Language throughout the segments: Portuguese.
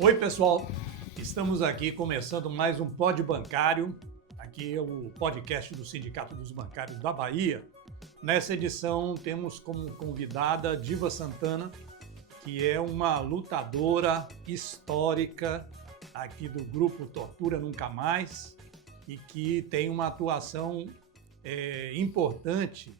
Oi, pessoal. Estamos aqui começando mais um Pod Bancário. Aqui é o podcast do Sindicato dos Bancários da Bahia. Nessa edição temos como convidada Diva Santana, que é uma lutadora histórica aqui do grupo Tortura Nunca Mais e que tem uma atuação importante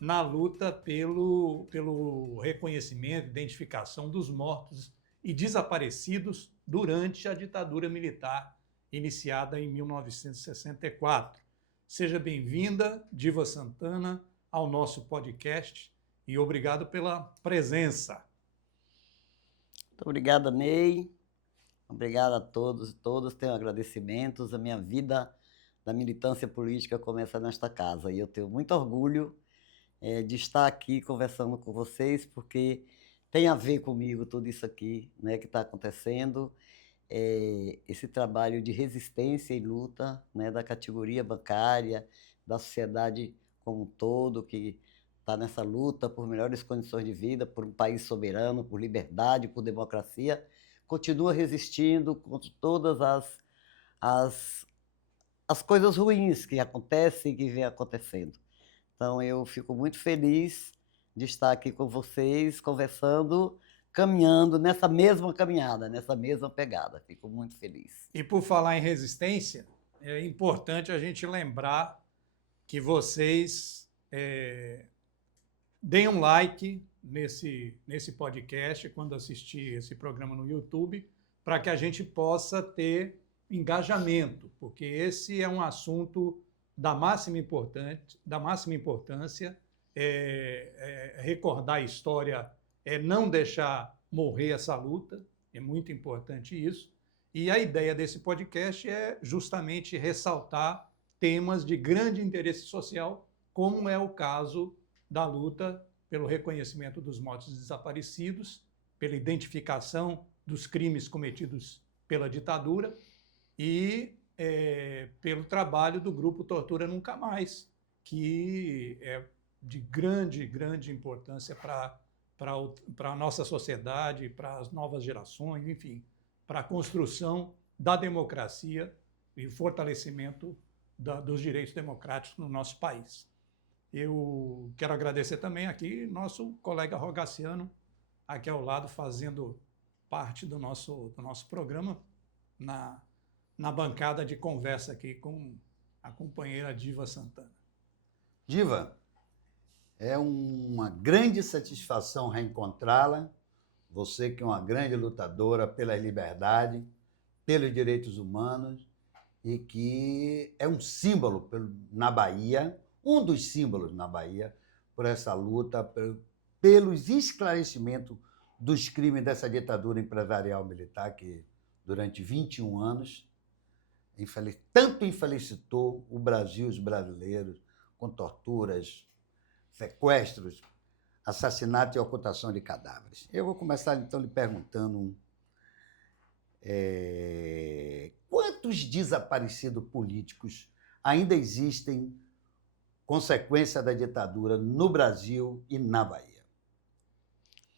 na luta pelo reconhecimento e identificação dos mortos e desaparecidos durante a ditadura militar iniciada em 1964. Seja bem-vinda, Diva Santana, ao nosso podcast e obrigado pela presença. Muito obrigada, Ney. Obrigado a todos e todas. Tenho agradecimentos. A minha vida da militância política começa nesta casa e eu tenho muito orgulho de estar aqui conversando com vocês, porque tem a ver comigo tudo isso aqui, né, que está acontecendo, esse trabalho de resistência e luta, né, da categoria bancária, da sociedade como um todo, que está nessa luta por melhores condições de vida, por um país soberano, por liberdade, por democracia, continua resistindo contra todas as coisas ruins que acontecem e que vêm acontecendo. Então, eu fico muito feliz de estar aqui com vocês, conversando, caminhando nessa mesma caminhada, nessa mesma pegada. Fico muito feliz. E por falar em resistência, é importante a gente lembrar que vocês deem um like nesse podcast, quando assistir esse programa no YouTube, para que a gente possa ter engajamento, porque esse é um assunto da máxima importância, recordar a história, não deixar morrer essa luta, é muito importante isso. E a ideia desse podcast é justamente ressaltar temas de grande interesse social, como é o caso da luta pelo reconhecimento dos mortos e desaparecidos, pela identificação dos crimes cometidos pela ditadura e pelo trabalho do grupo Tortura Nunca Mais, que é de grande importância para a nossa sociedade, para as novas gerações, enfim, para a construção da democracia e o fortalecimento dos direitos democráticos no nosso país. Eu quero agradecer também aqui nosso colega Rogaciano, aqui ao lado, fazendo parte do nosso programa na bancada de conversa aqui com a companheira Diva Santana. Diva, é uma grande satisfação reencontrá-la, você que é uma grande lutadora pela liberdade, pelos direitos humanos e que é um símbolo na Bahia, um dos símbolos na Bahia, por essa luta, pelos esclarecimentos dos crimes dessa ditadura empresarial militar que, durante 21 anos, tanto infelicitou o Brasil e os brasileiros com torturas, sequestros, assassinato e ocultação de cadáveres. Eu vou começar, então, lhe perguntando quantos desaparecidos políticos ainda existem consequência da ditadura no Brasil e na Bahia?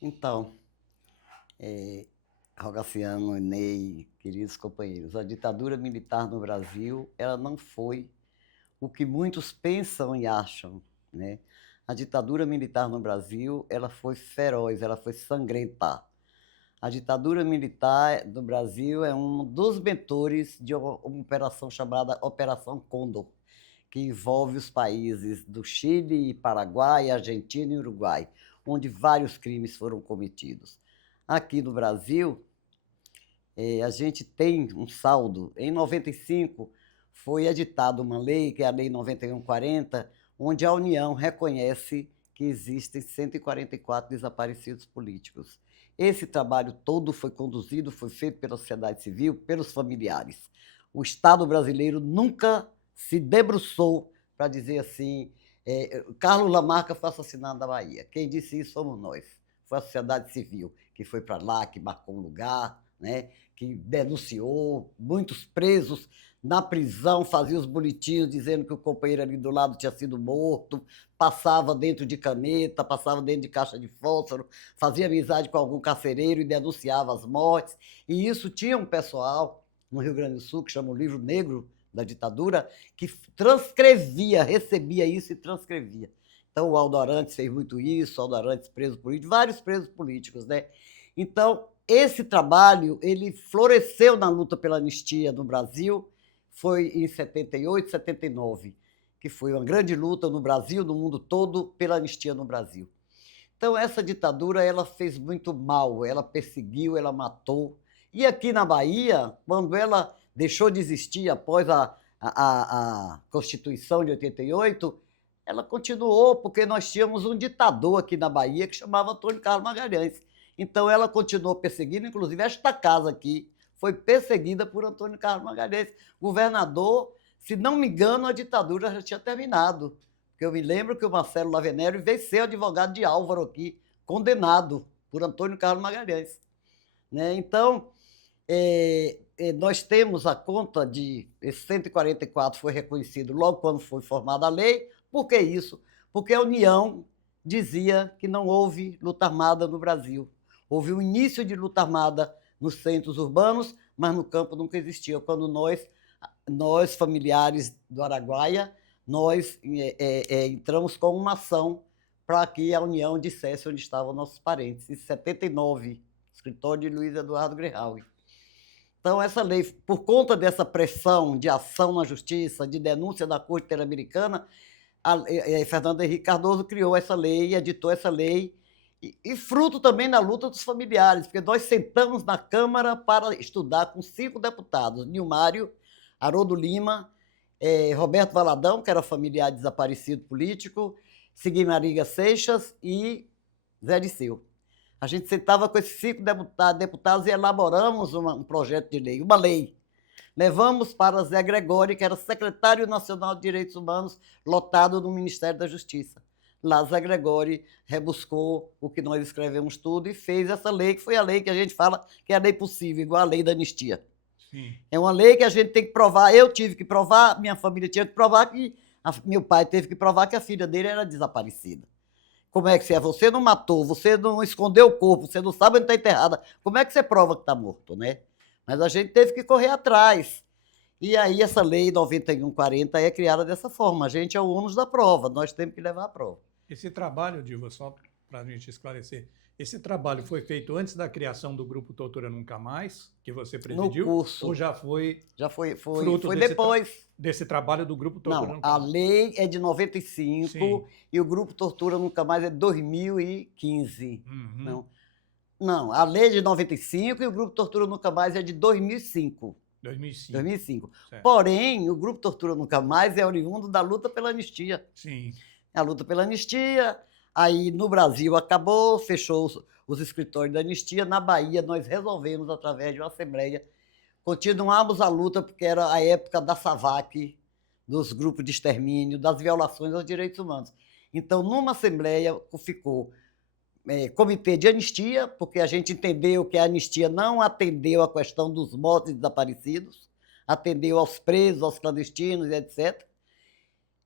Então, Rogaciano, Ney, queridos companheiros, a ditadura militar no Brasil, ela não foi o que muitos pensam e acham, né? A ditadura militar no Brasil, ela foi feroz, ela foi sangrenta. A ditadura militar do Brasil é um dos mentores de uma operação chamada Operação Condor, que envolve os países do Chile, Paraguai, Argentina e Uruguai, onde vários crimes foram cometidos. Aqui no Brasil, a gente tem um saldo. Em 95, foi editada uma lei, que é a Lei 9140, onde a União reconhece que existem 144 desaparecidos políticos. Esse trabalho todo foi conduzido, foi feito pela sociedade civil, pelos familiares. O Estado brasileiro nunca se debruçou para dizer assim, Carlos Lamarca foi assassinado na Bahia. Quem disse isso fomos nós. Foi a sociedade civil que foi para lá, que marcou um lugar, né, que denunciou, muitos presos na prisão, fazia os boletins dizendo que o companheiro ali do lado tinha sido morto, passava dentro de caneta, passava dentro de caixa de fósforo, fazia amizade com algum carcereiro e denunciava as mortes. E isso tinha um pessoal no Rio Grande do Sul, que chama o Livro Negro da Ditadura, que transcrevia, recebia isso e transcrevia. Então, o Aldo Arantes fez muito isso, o Aldo Arantes preso político, vários presos políticos, né? Então, esse trabalho, ele floresceu na luta pela anistia no Brasil, foi em 78, 79, que foi uma grande luta no Brasil, no mundo todo, pela anistia no Brasil. Então, essa ditadura, ela fez muito mal, ela perseguiu, ela matou. E aqui na Bahia, quando ela deixou de existir após a Constituição de 88, ela continuou, porque nós tínhamos um ditador aqui na Bahia que chamava Antônio Carlos Magalhães. Então, ela continuou perseguindo, inclusive esta casa aqui foi perseguida por Antônio Carlos Magalhães, governador. Se não me engano, a ditadura já tinha terminado, porque eu me lembro que o Marcelo Lavenero veio ser advogado de Álvaro aqui, condenado por Antônio Carlos Magalhães. Né? Então, nós temos a conta de... Esse 144 foi reconhecido logo quando foi formada a lei. Por que isso? Porque a União dizia que não houve luta armada no Brasil. Houve o início de luta armada nos centros urbanos, mas no campo nunca existia. Quando nós familiares do Araguaia, nós entramos com uma ação para que a União dissesse onde estavam nossos parentes. Em 79, escritório de Luiz Eduardo Greyhound. Então, essa lei, por conta dessa pressão de ação na justiça, de denúncia da Corte Interamericana, Fernando Henrique Cardoso criou essa lei, editou essa lei, e fruto também da luta dos familiares, porque nós sentamos na Câmara para estudar com 5 deputados, Nilmário, Haroldo Lima, Roberto Valadão, que era familiar desaparecido político, Seguimariga Seixas e Zé Disseu. A gente sentava com esses 5 deputados e elaboramos um projeto de lei, uma lei. Levamos para Zé Gregório, que era secretário nacional de Direitos Humanos, lotado no Ministério da Justiça. Lá, Zé Gregório rebuscou o que nós escrevemos tudo e fez essa lei, que foi a lei que a gente fala que é a lei possível, igual a lei da anistia. Sim. É uma lei que a gente tem que provar, eu tive que provar, minha família tinha que provar, meu pai teve que provar que a filha dele era desaparecida. Como é que você é? Você não matou, você não escondeu o corpo, você não sabe onde está enterrada. Como é que você prova que está morto, né? Mas a gente teve que correr atrás. E aí essa lei 9140 é criada dessa forma. A gente é o ônus da prova, nós temos que levar a prova. Esse trabalho, Dilva, só para a gente esclarecer, esse trabalho foi feito antes da criação do Grupo Tortura Nunca Mais, que você presidiu? No curso. Ou já foi? Já foi fruto depois. Desse trabalho do Grupo Tortura Nunca Mais? Mais? A lei é de 95. Sim. E o Grupo Tortura Nunca Mais é de 2015. Uhum. Não, a lei é de 95 e o Grupo Tortura Nunca Mais é de 2005. 2005. Porém, o Grupo Tortura Nunca Mais é oriundo da luta pela anistia. Sim. A luta pela anistia, aí no Brasil acabou, fechou os escritórios da anistia. Na Bahia, nós resolvemos, através de uma assembleia, continuamos a luta, porque era a época da SAVAK, dos grupos de extermínio, das violações aos direitos humanos. Então, numa assembleia, ficou comitê de anistia, porque a gente entendeu que a anistia não atendeu a questão dos mortos e desaparecidos, atendeu aos presos, aos clandestinos, etc.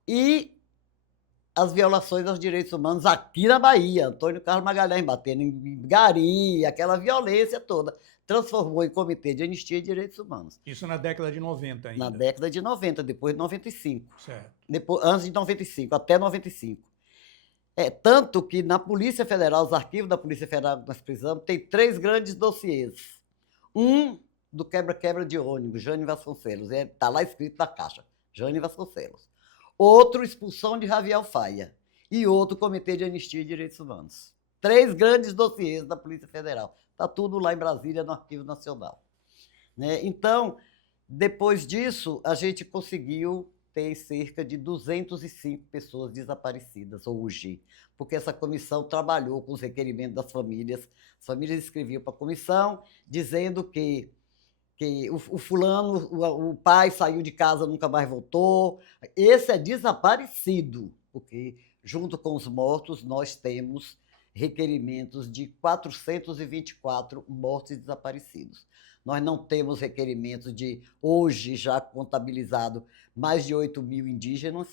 E as violações aos direitos humanos aqui na Bahia, Antônio Carlos Magalhães batendo em gari, aquela violência toda, transformou em Comitê de Anistia e Direitos Humanos. Isso na década de 90 ainda? Na década de 90, depois de 95. Certo. Antes de 95, até 95. Tanto que na Polícia Federal, os arquivos da Polícia Federal que nós precisamos, tem 3 grandes dossiês. Um do quebra-quebra de ônibus, Jane Vasconcelos, está lá escrito na caixa, Jane Vasconcelos. Outro, expulsão de Javier Faia. E outro, Comitê de Anistia e Direitos Humanos. 3 grandes dossiês da Polícia Federal. Está tudo lá em Brasília, no Arquivo Nacional. Né? Então, depois disso, a gente conseguiu ter cerca de 205 pessoas desaparecidas hoje, porque essa comissão trabalhou com os requerimentos das famílias. As famílias escreviam para a comissão, dizendo que o fulano, o pai saiu de casa, nunca mais voltou. Esse é desaparecido, porque junto com os mortos nós temos requerimentos de 424 mortos e desaparecidos. Nós não temos requerimentos de, hoje, já contabilizado, mais de 8 mil indígenas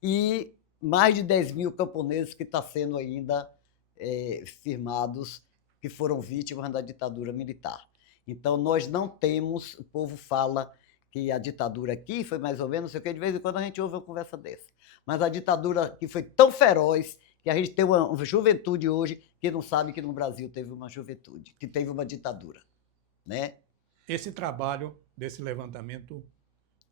e mais de 10 mil camponeses que estão sendo ainda firmados, que foram vítimas da ditadura militar. Então, nós não temos, o povo fala que a ditadura aqui foi mais ou menos, não sei o que, de vez em quando a gente ouve uma conversa dessa. Mas a ditadura aqui foi tão feroz que a gente tem uma juventude hoje que não sabe que no Brasil teve uma juventude, que teve uma ditadura, né? Esse trabalho desse levantamento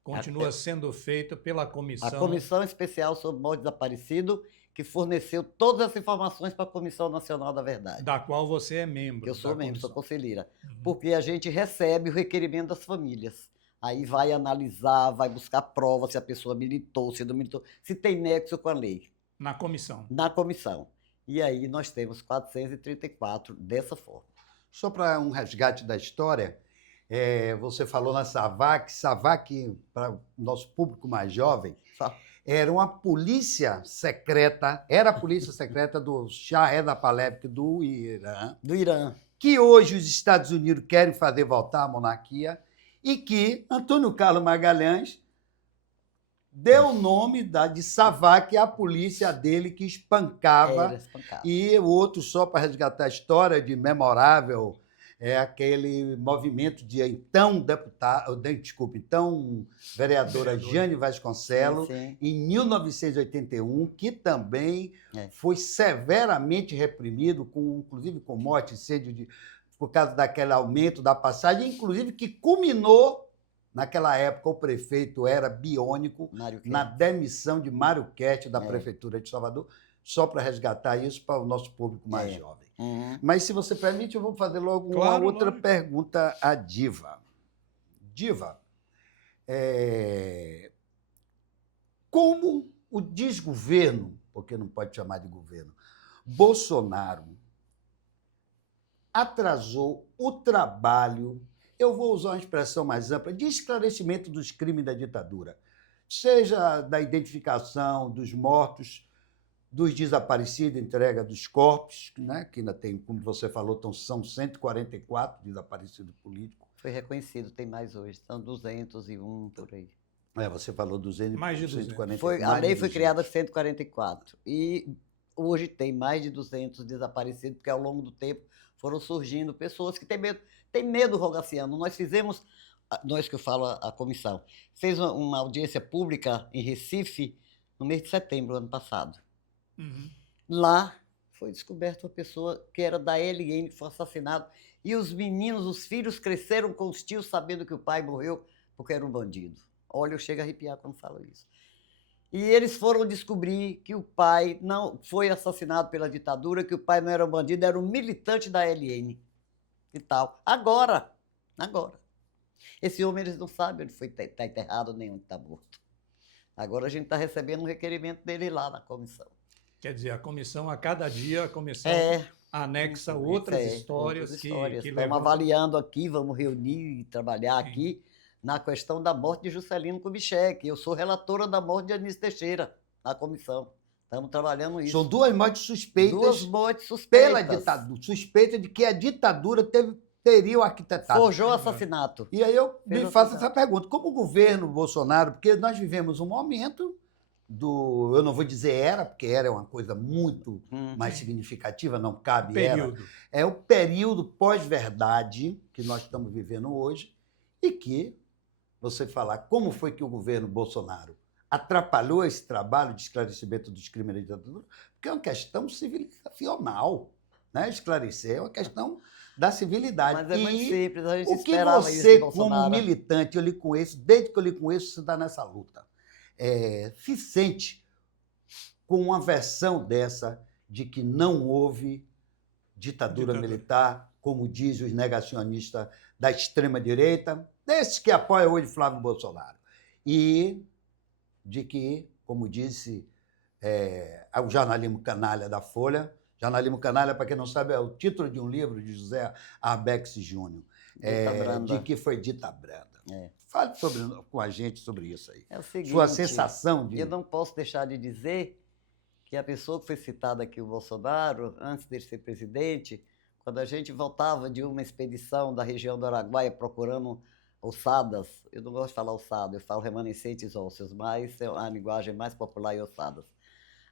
continua sendo feito pela comissão. A Comissão Especial sobre Morte Desaparecido, que forneceu todas as informações para a Comissão Nacional da Verdade. Da qual você é membro. Eu sou membro, sou conselheira. Uhum. Porque a gente recebe o requerimento das famílias. Aí vai analisar, vai buscar prova se a pessoa militou, se não militou, se tem nexo com a lei. Na comissão. Na comissão. E aí nós temos 434 dessa forma. Só para um resgate da história, você falou na SAVAK. SAVAK, para o nosso público mais jovem, era uma polícia secreta, era a polícia secreta do Shah Reza Pahlavi do Irã. Do Irã. Que hoje os Estados Unidos querem fazer voltar à monarquia e que Antônio Carlos Magalhães deu o nome de SAVAK à polícia dele que espancava. E o outro, só para resgatar a história de memorável, é aquele movimento de então vereadora Jane Vasconcelos, em 1981, que também foi severamente reprimido, inclusive com morte, incêndio, por causa daquele aumento da passagem, inclusive que culminou, naquela época o prefeito era biônico, na demissão de Mário Kertz da Prefeitura de Salvador, só para resgatar isso para o nosso público mais jovem. Uhum. Mas, se você permite, eu vou fazer logo uma outra pergunta à Diva. Diva, como o desgoverno, porque não pode chamar de governo, Bolsonaro atrasou o trabalho, eu vou usar uma expressão mais ampla, de esclarecimento dos crimes da ditadura, seja da identificação dos mortos, dos desaparecidos, entrega dos corpos, né, que ainda tem, como você falou, são 144 desaparecidos políticos. Foi reconhecido, tem mais hoje, são 201 por aí. Você falou 200, mais de 200. 144. A lei foi criada em 144 e hoje tem mais de 200 desaparecidos, porque ao longo do tempo foram surgindo pessoas que têm medo. Tem medo, Rogaciano. Nós fizemos, nós que eu falo, a comissão, fez uma audiência pública em Recife no mês de setembro do ano passado. Uhum. Lá foi descoberta uma pessoa que era da LN, que foi assassinado, e os meninos, os filhos, cresceram com os tios sabendo que o pai morreu porque era um bandido. Olha, eu chego a arrepiar quando falo isso. E eles foram descobrir que o pai não foi assassinado pela ditadura, que o pai não era um bandido, era um militante da LN e tal. Agora. Esse homem, eles não sabem onde está enterrado nem onde está morto. Agora a gente está recebendo um requerimento dele lá na comissão. Quer dizer, a comissão, a cada dia, a comissão anexa outras histórias que Estamos avaliando aqui, vamos reunir e trabalhar aqui na questão da morte de Juscelino Kubitschek. Eu sou relatora da morte de Anísio Teixeira, na comissão. Estamos trabalhando isso. São duas mortes suspeitas. Duas mortes suspeitas. Pela ditadura. Suspeita de que a ditadura teria o arquitetado. Forjou assassinato. E aí eu me faço essa pergunta. Como o governo Bolsonaro, porque nós vivemos um momento eu não vou dizer era, porque era é uma coisa muito mais significativa, não cabe período. É o período pós-verdade que nós estamos vivendo hoje e que você falar como foi que o governo Bolsonaro atrapalhou esse trabalho de esclarecimento dos crimes da ditadura, porque é uma questão civilizacional, né? Esclarecer é uma questão da civilidade. Mas é muito simples, a gente o que esperava você, isso, como militante, eu lhe conheço, desde que eu lhe conheço, você está nessa luta. Se sente com uma versão dessa de que não houve ditadura militar, como dizem os negacionistas da extrema-direita, desses que apoiam hoje Flávio Bolsonaro. E de que, como disse o jornalismo canalha da Folha, jornalismo canalha, para quem não sabe, é o título de um livro de José Arbex Júnior, de que foi dita branda. Fale com a gente sobre isso aí. É o seguinte, sua sensação de... Eu não posso deixar de dizer que a pessoa que foi citada aqui, o Bolsonaro, antes dele ser presidente, quando a gente voltava de uma expedição da região do Araguaia procurando ossadas, eu não gosto de falar ossada, eu falo remanescentes ósseos, mas é a linguagem mais popular é ossadas.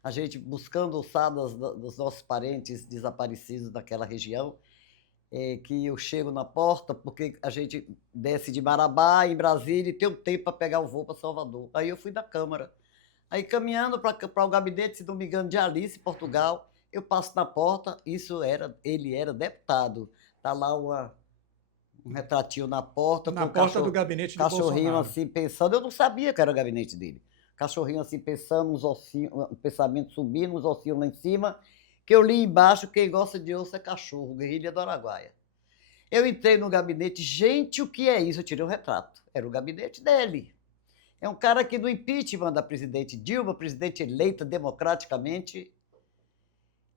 A gente buscando ossadas dos nossos parentes desaparecidos daquela região, que eu chego na porta, porque a gente desce de Marabá, em Brasília, e tem um tempo para pegar o voo para Salvador. Aí eu fui da Câmara. Aí caminhando para o gabinete, se não me engano, de Alice, Portugal, eu passo na porta, ele era deputado. Está lá um retratinho na porta, Na com porta do gabinete do cachorrinho Bolsonaro. assim pensando. Eu não sabia que era o gabinete dele. Cachorrinho assim pensando, uns ossinhos, um pensamento subindo, uns ossinhos lá em cima, que eu li embaixo, quem gosta de osso é cachorro, guerrilha do Araguaia. Eu entrei no gabinete, gente, o que é isso? Eu tirei um retrato. Era o gabinete dele. É um cara que no impeachment da presidente Dilma, presidente eleita democraticamente,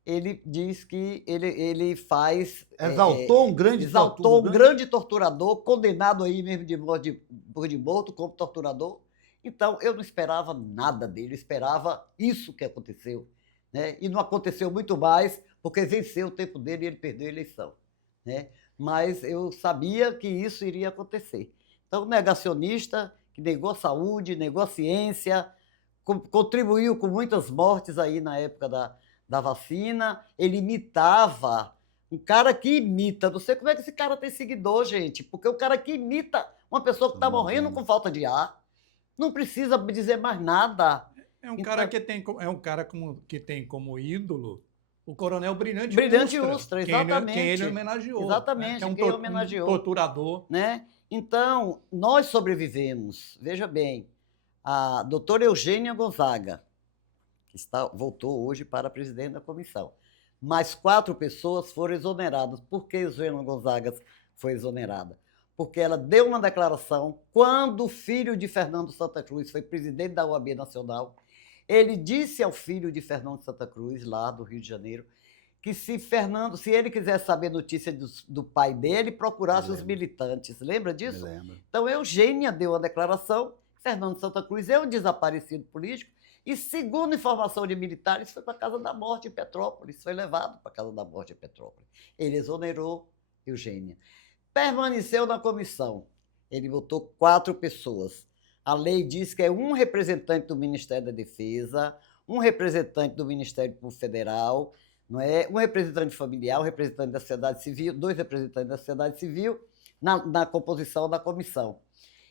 ele diz que ele faz... Exaltou um grande exaltou um grande torturador, condenado aí mesmo de morto como torturador. Então, eu não esperava nada dele, eu esperava isso que aconteceu. Né? E não aconteceu muito mais, porque venceu o tempo dele e ele perdeu a eleição. Né? Mas eu sabia que isso iria acontecer. Então, negacionista, que negou a saúde, negou a ciência, contribuiu com muitas mortes aí na época da vacina, ele imitava, um cara que imita, não sei como é que esse cara tem seguidor, gente, porque o cara que imita uma pessoa que está morrendo com falta de ar, não precisa dizer mais nada. É um cara que tem como ídolo o Coronel Brilhante Ustra, exatamente. Quem ele homenageou. Exatamente, né? Que é quem homenageou. Um torturador. Né? Então, nós sobrevivemos. Veja bem, a doutora Eugênia Gonzaga, que voltou hoje para presidente da comissão, mais 4 pessoas foram exoneradas. Por que Eugênia Gonzaga foi exonerada? Porque ela deu uma declaração quando o filho de Fernando Santa Cruz foi presidente da OAB Nacional. Ele disse ao filho de Fernando Santa Cruz, lá do Rio de Janeiro, que se ele quisesse saber notícia do pai dele, procurasse os militantes. Lembra disso? Lembro. Então, Eugênia deu uma declaração, Fernando Santa Cruz é um desaparecido político, e, segundo informação de militares, foi para a Casa da Morte em Petrópolis, foi levado para a Casa da Morte em Petrópolis. Ele exonerou Eugênia. Permaneceu na comissão. Ele botou 4 pessoas. A lei diz que é um representante do Ministério da Defesa, um representante do Ministério Público Federal, não é? Um representante familiar, um representante da sociedade civil, 2 representantes da sociedade civil na composição da comissão.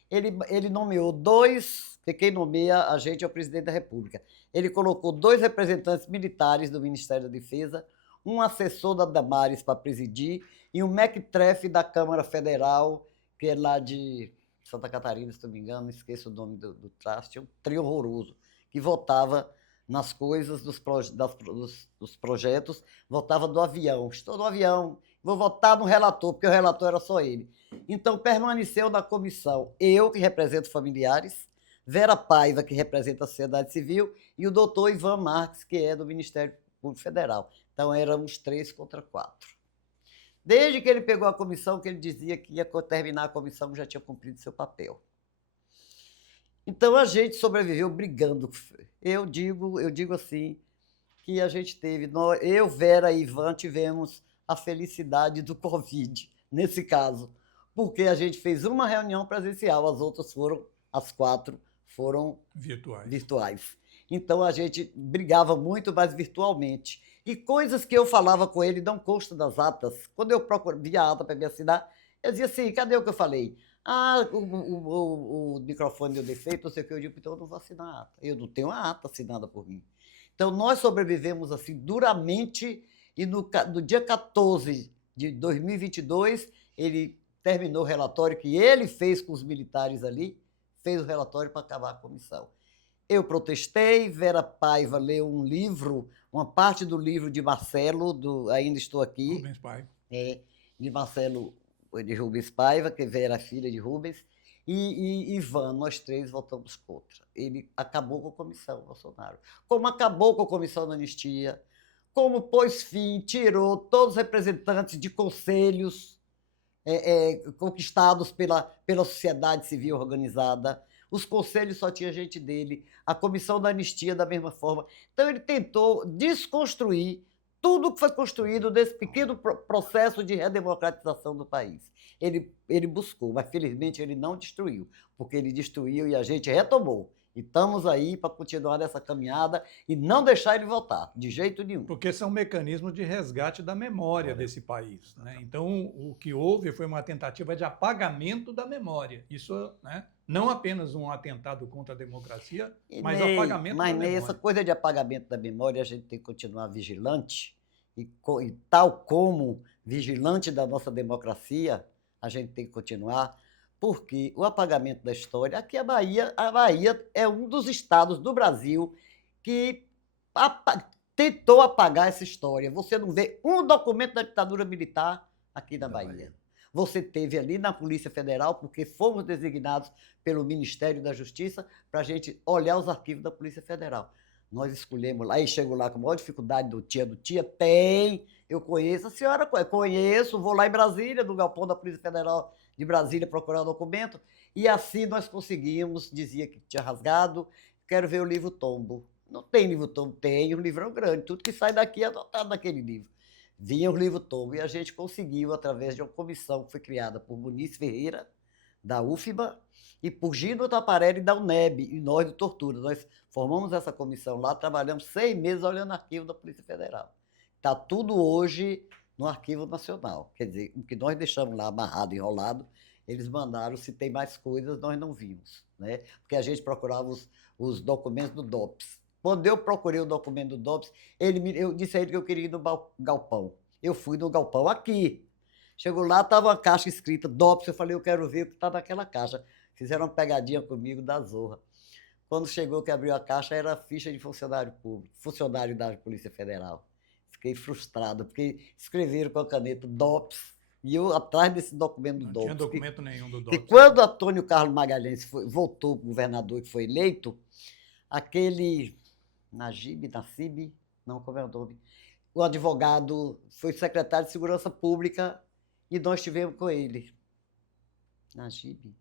Ele nomeou 2, porque quem nomeia a gente é o presidente da República. Ele colocou 2 representantes militares do Ministério da Defesa, um assessor da Damares para presidir e um mequetrefe da Câmara Federal, que é lá de Santa Catarina, se não me engano, não esqueço o nome do traste, um trio horroroso, que votava nas coisas dos projetos, votava do avião. Estou no avião, vou votar no relator, porque o relator era só ele. Então, permaneceu na comissão eu, que represento familiares, Vera Paiva, que representa a sociedade civil, e o doutor Ivan Marques, que é do Ministério Público Federal. Então, éramos 3 contra 4. Desde que ele pegou a comissão, que ele dizia que ia terminar a comissão, já tinha cumprido seu papel. Então, a gente sobreviveu brigando. Eu digo assim, que a gente teve, eu, Vera e Ivan, tivemos a felicidade do Covid, nesse caso, porque a gente fez uma reunião presencial, as 4 foram virtuais. Então, a gente brigava muito, mas virtualmente. E coisas que eu falava com ele não constam das atas. Quando eu via a ata para me assinar, eu dizia assim, cadê o que eu falei? O microfone deu defeito, não sei o que. Eu digo, então eu não vou assinar a ata. Eu não tenho a ata assinada por mim. Então, nós sobrevivemos assim duramente e no dia 14 de 2022, ele terminou o relatório que ele fez com os militares ali, fez o relatório para acabar a comissão. Eu protestei, Vera Paiva leu um livro, uma parte do livro de Marcelo, Ainda Estou Aqui. Rubens Paiva. De Marcelo, de Rubens Paiva, que era filha de Rubens, e Ivan, nós 3 votamos contra. Ele acabou com a comissão, Bolsonaro. Como acabou com a comissão da anistia, como pôs fim, tirou todos os representantes de conselhos conquistados pela sociedade civil organizada. Os conselhos só tinha gente dele, a comissão da anistia da mesma forma. Então, ele tentou desconstruir tudo que foi construído desse pequeno processo de redemocratização do país. Ele buscou, mas felizmente ele não destruiu, porque ele destruiu e a gente retomou. E estamos aí para continuar nessa caminhada e não deixar ele voltar, de jeito nenhum. Porque são mecanismos de resgate da memória desse país, né? Então, o que houve foi uma tentativa de apagamento da memória. Isso, né, não apenas um atentado contra a democracia, mas Ney, apagamento da memória. essa coisa de apagamento da memória, a gente tem que continuar vigilante, e tal como vigilante da nossa democracia, a gente tem que continuar, porque o apagamento da história, aqui a Bahia é um dos estados do Brasil que tentou apagar essa história. Você não vê um documento da ditadura militar aqui na Bahia. Você teve ali na Polícia Federal, porque fomos designados pelo Ministério da Justiça para a gente olhar os arquivos da Polícia Federal. Nós escolhemos lá, e chego lá com a maior dificuldade do tia, tem, eu conheço, a senhora conheço, vou lá em Brasília, no galpão da Polícia Federal de Brasília, procurar o documento, e assim nós conseguimos, dizia que tinha rasgado, quero ver o livro tombo. Não tem livro tombo, tem um livrão grande, tudo que sai daqui é anotado naquele livro. Vinha o livro tombo, e a gente conseguiu, através de uma comissão que foi criada por Muniz Ferreira, da UFBA, e por Gino Taparelli, da UNEB, e nós do Tortura. Nós formamos essa comissão lá, trabalhamos 6 meses olhando o arquivo da Polícia Federal. Está tudo hoje no Arquivo Nacional. Quer dizer, o que nós deixamos lá amarrado, enrolado, eles mandaram, se tem mais coisas, nós não vimos, né? Porque a gente procurava os documentos do DOPS. Quando eu procurei o documento do DOPS, eu disse a ele que eu queria ir no galpão. Eu fui no galpão aqui. Chegou lá, estava uma caixa escrita DOPS, eu falei, eu quero ver o que está naquela caixa. Fizeram uma pegadinha comigo da zorra. Quando chegou que abriu a caixa, era a ficha de funcionário público, funcionário da Polícia Federal. Fiquei frustrado, porque escreveram com a caneta DOPS, e eu atrás desse documento do DOPS. Não tinha documento nenhum do DOPS. E quando Antônio Carlos Magalhães voltou para o governador, que foi eleito, aquele Nassib, não, como é o nome? O advogado foi secretário de Segurança Pública e nós estivemos com ele. Nassib?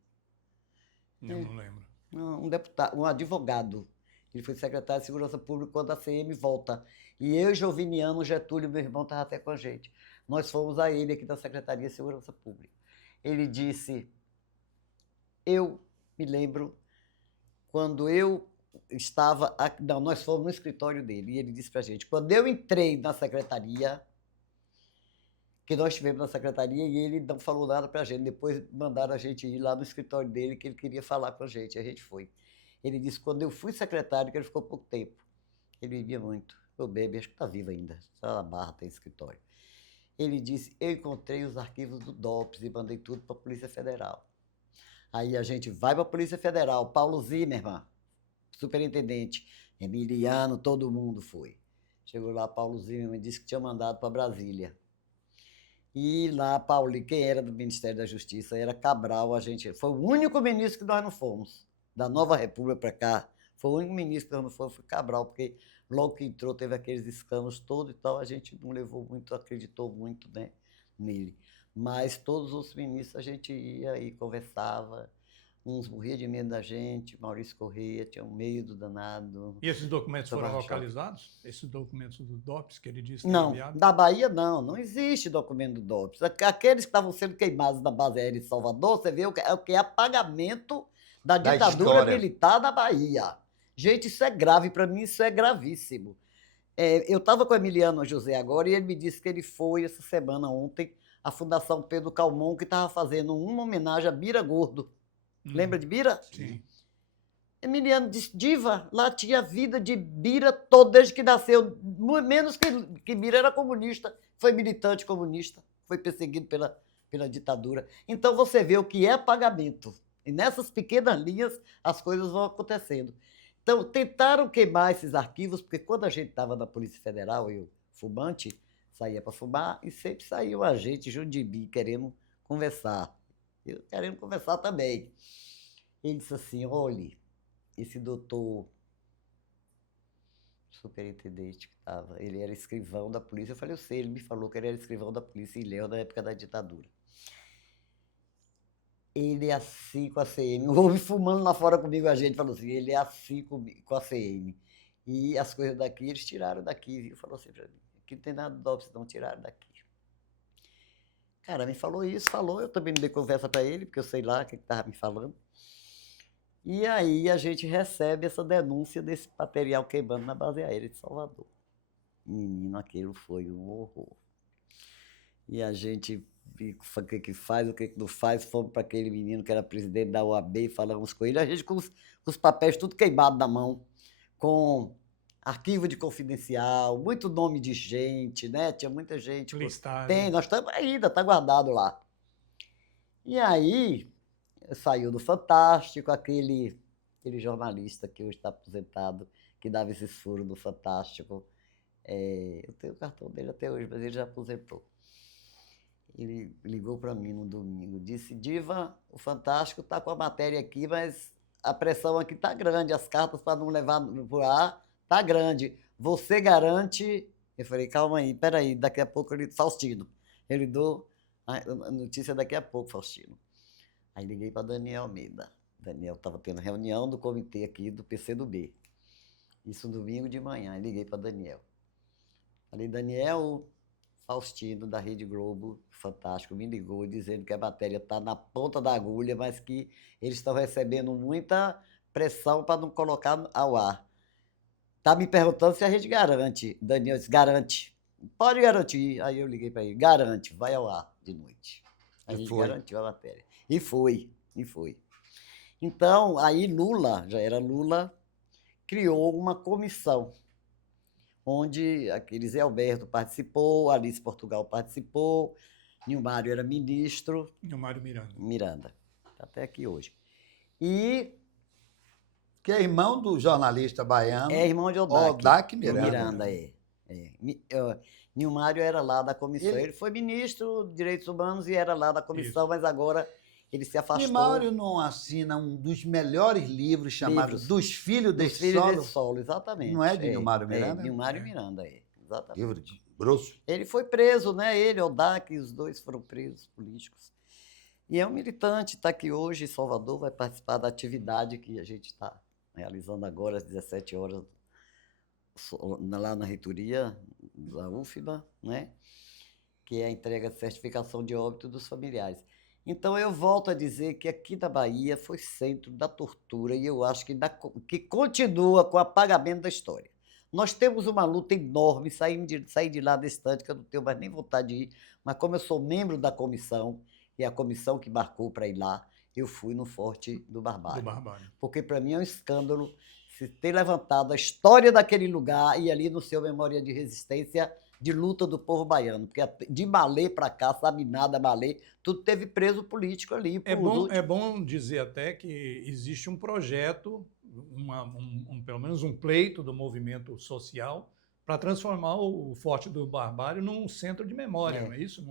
Não lembro. Um deputado, um advogado. Ele foi secretário de Segurança Pública quando a CM volta. E eu, Joviniano, Getúlio, meu irmão, estava até com a gente. Nós fomos a ele aqui da Secretaria de Segurança Pública. Ele disse, eu me lembro, quando eu estava... Não, nós fomos no escritório dele, e ele disse para a gente, quando eu entrei na secretaria, que nós estivemos na secretaria, e ele não falou nada para a gente, depois mandaram a gente ir lá no escritório dele, que ele queria falar com a gente foi. Ele disse, quando eu fui secretário, que ele ficou pouco tempo, ele bebia muito, eu bebo, acho que está vivo ainda, só na Barra tem escritório. Ele disse, eu encontrei os arquivos do DOPS e mandei tudo para a Polícia Federal. Aí a gente vai para a Polícia Federal, Paulo Zimmermann, superintendente, Emiliano, todo mundo foi. Chegou lá, Paulo Zimmermann disse que tinha mandado para Brasília. E lá, Paulo, quem era do Ministério da Justiça era Cabral, a gente foi o único ministro que nós não fomos, da Nova República para cá, foi o único ministro que nós não fomos, foi Cabral, porque logo que entrou teve aqueles escândalos todos e tal, a gente não levou muito, acreditou muito, né, nele. Mas todos os ministros a gente ia e conversava, uns morriam de medo da gente, Maurício Correia tinha um medo danado. E esses documentos foram localizados? Esses documentos do DOPS que ele disse que não, enviado? Da Bahia não existe documento do DOPS. Aqueles que estavam sendo queimados na base aérea de Salvador, você vê o que é apagamento da ditadura militar da Bahia. Gente, isso é grave, para mim isso é gravíssimo. Eu estava com o Emiliano José agora e ele me disse que ele foi essa semana, ontem, à Fundação Pedro Calmon, que estava fazendo uma homenagem a Bira Gordo. Lembra de Bira? Sim. Emiliano disse, Diva, lá tinha a vida de Bira toda, desde que nasceu, menos que Bira era comunista, foi militante comunista, foi perseguido pela ditadura. Então você vê o que é apagamento. E nessas pequenas linhas as coisas vão acontecendo. Então tentaram queimar esses arquivos, porque quando a gente estava na Polícia Federal, eu, fumante, saía para fumar e sempre saiu a gente junto de mim querendo conversar. Eu querendo conversar também. Ele disse assim, olhe, esse doutor superintendente que estava, ele era escrivão da polícia. Eu falei, eu sei, ele me falou que ele era escrivão da polícia em Ilhéus na época da ditadura. Ele é assim com a CM. O homem fumando lá fora comigo, a gente falou assim, ele é assim com a CM. E as coisas daqui, eles tiraram daqui, viu? Falou assim pra mim. que não tem nada de doping, não tiraram daqui. Cara, me falou isso, falou, eu também não dei conversa para ele, porque eu sei lá o que estava me falando. E aí a gente recebe essa denúncia desse material queimando na base aérea de Salvador. Menino, aquilo foi um horror. E a gente, o que faz, o que não faz, fomos para aquele menino que era presidente da OAB, falamos com ele, a gente com os papéis tudo queimado na mão, com arquivo de confidencial, muito nome de gente, né? Tinha muita gente. Listado. Tem, nós estamos ainda, está guardado lá. E aí, saiu do Fantástico, aquele jornalista que hoje está aposentado, que dava esses furos no Fantástico. Eu tenho o cartão dele até hoje, mas ele já aposentou. Ele ligou para mim no domingo, disse: Diva, o Fantástico está com a matéria aqui, mas a pressão aqui está grande, as cartas para não levar por ar está grande. Você garante? Eu falei: calma aí, peraí, daqui a pouco ele... Faustino. Ele deu a notícia daqui a pouco, Faustino. Aí liguei para Daniel Almeida. Daniel estava tendo reunião do comitê aqui do PCdoB. Isso domingo de manhã. Aí liguei para Daniel. Falei: Daniel, Faustino, da Rede Globo, Fantástico, me ligou dizendo que a matéria está na ponta da agulha, mas que eles estão recebendo muita pressão para não colocar ao ar. Está me perguntando se a rede garante. Daniel disse: garante. Pode garantir. Aí eu liguei para ele: garante, vai ao ar de noite. A gente garantiu a matéria. E foi. Então, aí Lula, já era Lula, criou uma comissão, onde aquele Zé Alberto participou, Alice Portugal participou, Nilmário era ministro. Nilmário Miranda. Miranda, está até aqui hoje. E... que é irmão do jornalista baiano. É irmão de Odaque. Odaque Miranda. Miranda, Nilmário era lá da comissão. Ele foi ministro de Direitos Humanos e era lá da comissão, mas agora ele se afastou. Nilmário não assina um dos melhores livros chamados Dos Filhos desse Solo? Exatamente. Não é de Nilmário Miranda? Nilmário Miranda, exatamente. Livro grosso. Ele foi preso, né? Ele, Odaque, os dois foram presos políticos. E é um militante, está aqui hoje em Salvador, vai participar da atividade que a gente está realizando agora às 17 horas, lá na reitoria da UFBA, né? Que é a entrega de certificação de óbito dos familiares. Então, eu volto a dizer que aqui da Bahia foi centro da tortura e eu acho que continua com o apagamento da história. Nós temos uma luta enorme, saí de lá distante, que eu não tenho mais nem vontade de ir, mas como eu sou membro da comissão, e a comissão que marcou para ir lá, eu fui no Forte do Barbalho. Porque para mim é um escândalo se ter levantado a história daquele lugar e ali no seu Memória de Resistência de luta do povo baiano, porque de Malê para cá, Sabiná, Malê, tudo teve preso político ali. É bom dizer até que existe um projeto, pelo menos um pleito do movimento social para transformar o Forte do Barbalho num centro de memória, não é isso?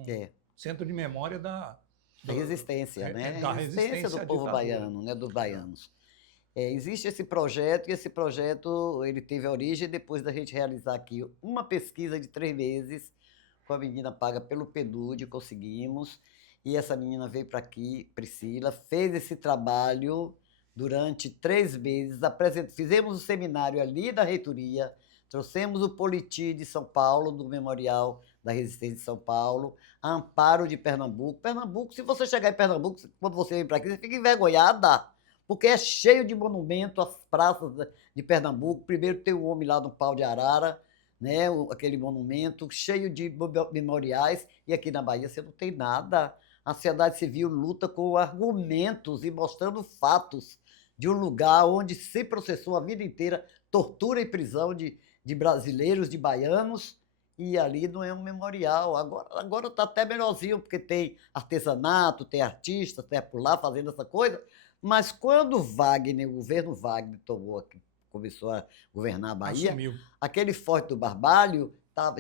Centro de memória da resistência, né? Da resistência do povo baiano, né? Dos baianos. Existe esse projeto, e esse projeto ele teve origem depois da gente realizar aqui uma pesquisa de 3 meses, com a menina paga pelo PNUD, conseguimos, e essa menina veio para aqui, Priscila, fez esse trabalho durante 3 meses, fizemos um seminário ali da reitoria, trouxemos o Politi de São Paulo, do Memorial da Resistência de São Paulo, a Amparo de Pernambuco. Pernambuco, se você chegar em Pernambuco, quando você vem para aqui, você fica envergonhada, porque é cheio de monumento, as praças de Pernambuco. Primeiro tem o homem lá no Pau de Arara, né? Aquele monumento cheio de memoriais, e aqui na Bahia você não tem nada. A sociedade civil luta com argumentos e mostrando fatos de um lugar onde se processou a vida inteira tortura e prisão de brasileiros, de baianos, e ali não é um memorial. Agora está até melhorzinho, porque tem artesanato, tem artistas, tem por lá fazendo essa coisa. Mas quando o governo Wagner começou a governar a Bahia, aquele Forte do Barbalho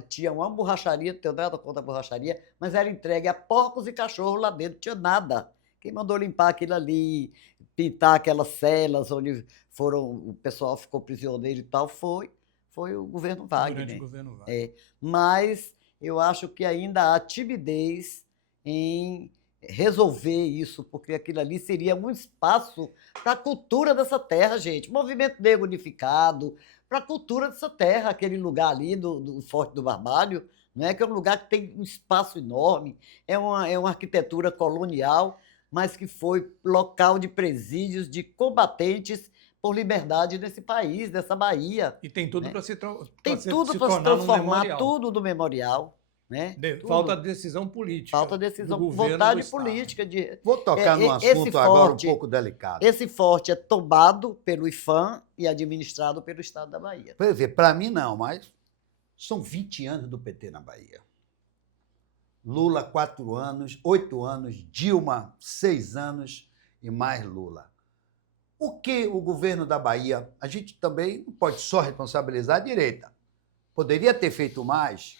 tinha uma borracharia, não tenho nada contra a borracharia, mas era entregue a porcos e cachorros lá dentro, não tinha nada. Quem mandou limpar aquilo ali, pintar aquelas celas onde o pessoal ficou prisioneiro e tal, foi o governo Wagner. Durante o governo Wagner. Mas eu acho que ainda há timidez em resolver isso, porque aquilo ali seria um espaço para a cultura dessa terra, gente. Movimento Negro Unificado, para a cultura dessa terra, aquele lugar ali do Forte do Barbalho, né? Que é um lugar que tem um espaço enorme, é uma arquitetura colonial, mas que foi local de presídios de combatentes por liberdade nesse país, nessa Bahia. E tem tudo Né? para Tem tudo se para se tornar num transformar, memorial. tudo do memorial. Né? Falta Tudo. decisão política. Falta do decisão, governo vontade do Estado. política. Vou tocar num esse assunto agora um forte- pouco delicado. Esse forte é tombado pelo IFAM e administrado pelo Estado da Bahia. Quer dizer, para mim não, mas são 20 anos do PT na Bahia. Lula, 4 anos, 8 anos, Dilma, 6 anos e mais Lula. O que o governo da Bahia, a gente também não pode só responsabilizar a direita. Poderia ter feito mais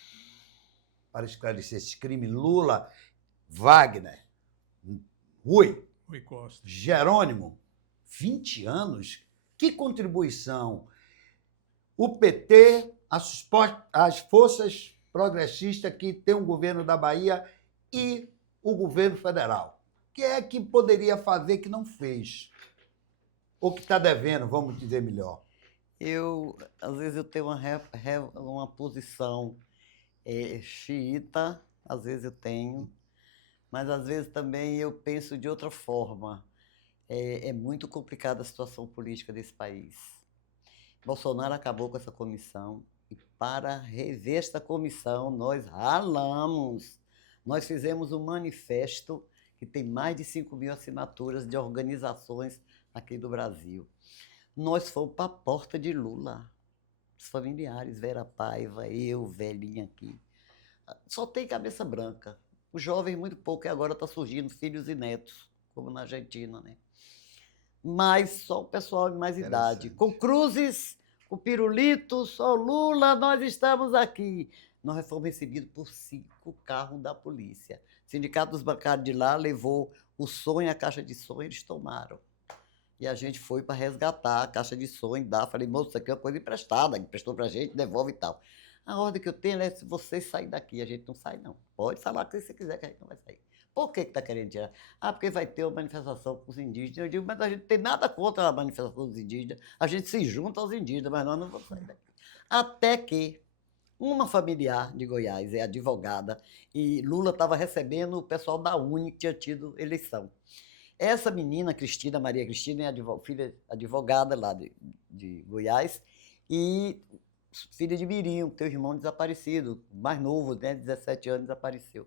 para esclarecer esses crimes. Lula, Wagner, Rui Costa. Jerônimo, 20 anos? Que contribuição o PT, as forças progressistas que tem o governo da Bahia e o governo federal. O que é que poderia fazer que não fez? Ou que está devendo, vamos dizer melhor. Às vezes eu tenho uma posição xiita, às vezes eu tenho, mas às vezes também eu penso de outra forma. É muito complicada a situação política desse país. Bolsonaro acabou com essa comissão e para rever esta comissão nós ralamos. Nós fizemos um manifesto que tem mais de 5.000 assinaturas de organizações aqui do Brasil. Nós fomos para a porta de Lula, os familiares, Vera Paiva, eu, velhinha aqui. Só tem cabeça branca. Os jovens muito pouco e agora está surgindo filhos e netos, como na Argentina, né? Mas só o pessoal de mais idade. Com cruzes, com pirulitos, só Lula, nós estamos aqui. Nós fomos recebidos por 5 carros da polícia. O Sindicato dos Bancários de lá levou o sonho, a caixa de sonho, eles tomaram. E a gente foi para resgatar a caixa de sonho, falei, moço, isso aqui é uma coisa emprestada, emprestou para a gente, devolve e tal. A ordem que eu tenho é se vocês saírem daqui, a gente não sai não. Pode falar o que você quiser que a gente não vai sair. Por que está querendo tirar? Porque vai ter uma manifestação com os indígenas. Eu digo, mas a gente não tem nada contra a manifestação dos indígenas, a gente se junta aos indígenas, mas nós não vamos sair daqui. Até que uma familiar de Goiás, é advogada, e Lula estava recebendo o pessoal da UNE que tinha tido eleição. Essa menina, Maria Cristina, é filha advogada lá de Goiás, e filha de Mirinho, teu irmão desaparecido, mais novo, né, 17 anos, desapareceu.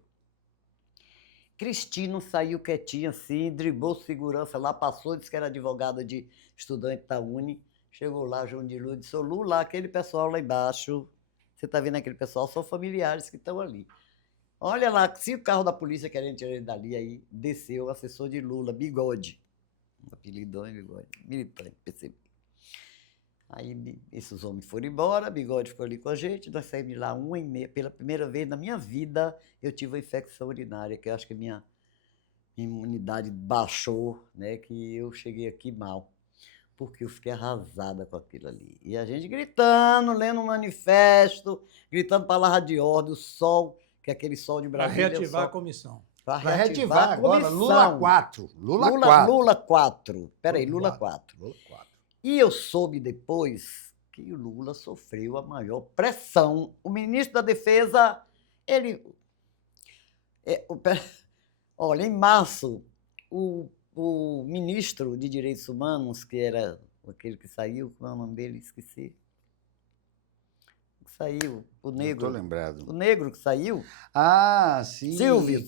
Cristina saiu quietinha assim, driblou segurança lá, passou, disse que era advogada de estudante da UNE, chegou lá, João de Lula, disse, ô Lula, aquele pessoal lá embaixo, você está vendo aquele pessoal, são familiares que estão ali. Olha lá, se o carro da polícia querendo tirar ele dali, aí desceu o assessor de Lula, Bigode. Apelidou em Bigode, militante, percebi. Aí esses homens foram embora, Bigode ficou ali com a gente, nós saímos de lá 1h30. Pela primeira vez na minha vida, eu tive uma infecção urinária, que eu acho que minha imunidade baixou, né, que eu cheguei aqui mal, porque eu fiquei arrasada com aquilo ali. E a gente gritando, lendo um manifesto, gritando palavra de ordem, o sol, que é aquele sol de Para Brasília. reativar a comissão. Para reativar agora, Lula 4. Lula 4. Peraí, Lula 4. Lula 4. E eu soube depois que o Lula sofreu a maior pressão. O ministro da Defesa, ele... olha, em março, o ministro de Direitos Humanos, que era aquele que saiu, como é o nome dele? Esqueci. Saiu, o negro. Estou lembrado. O negro que saiu. Ah, sim. Silvio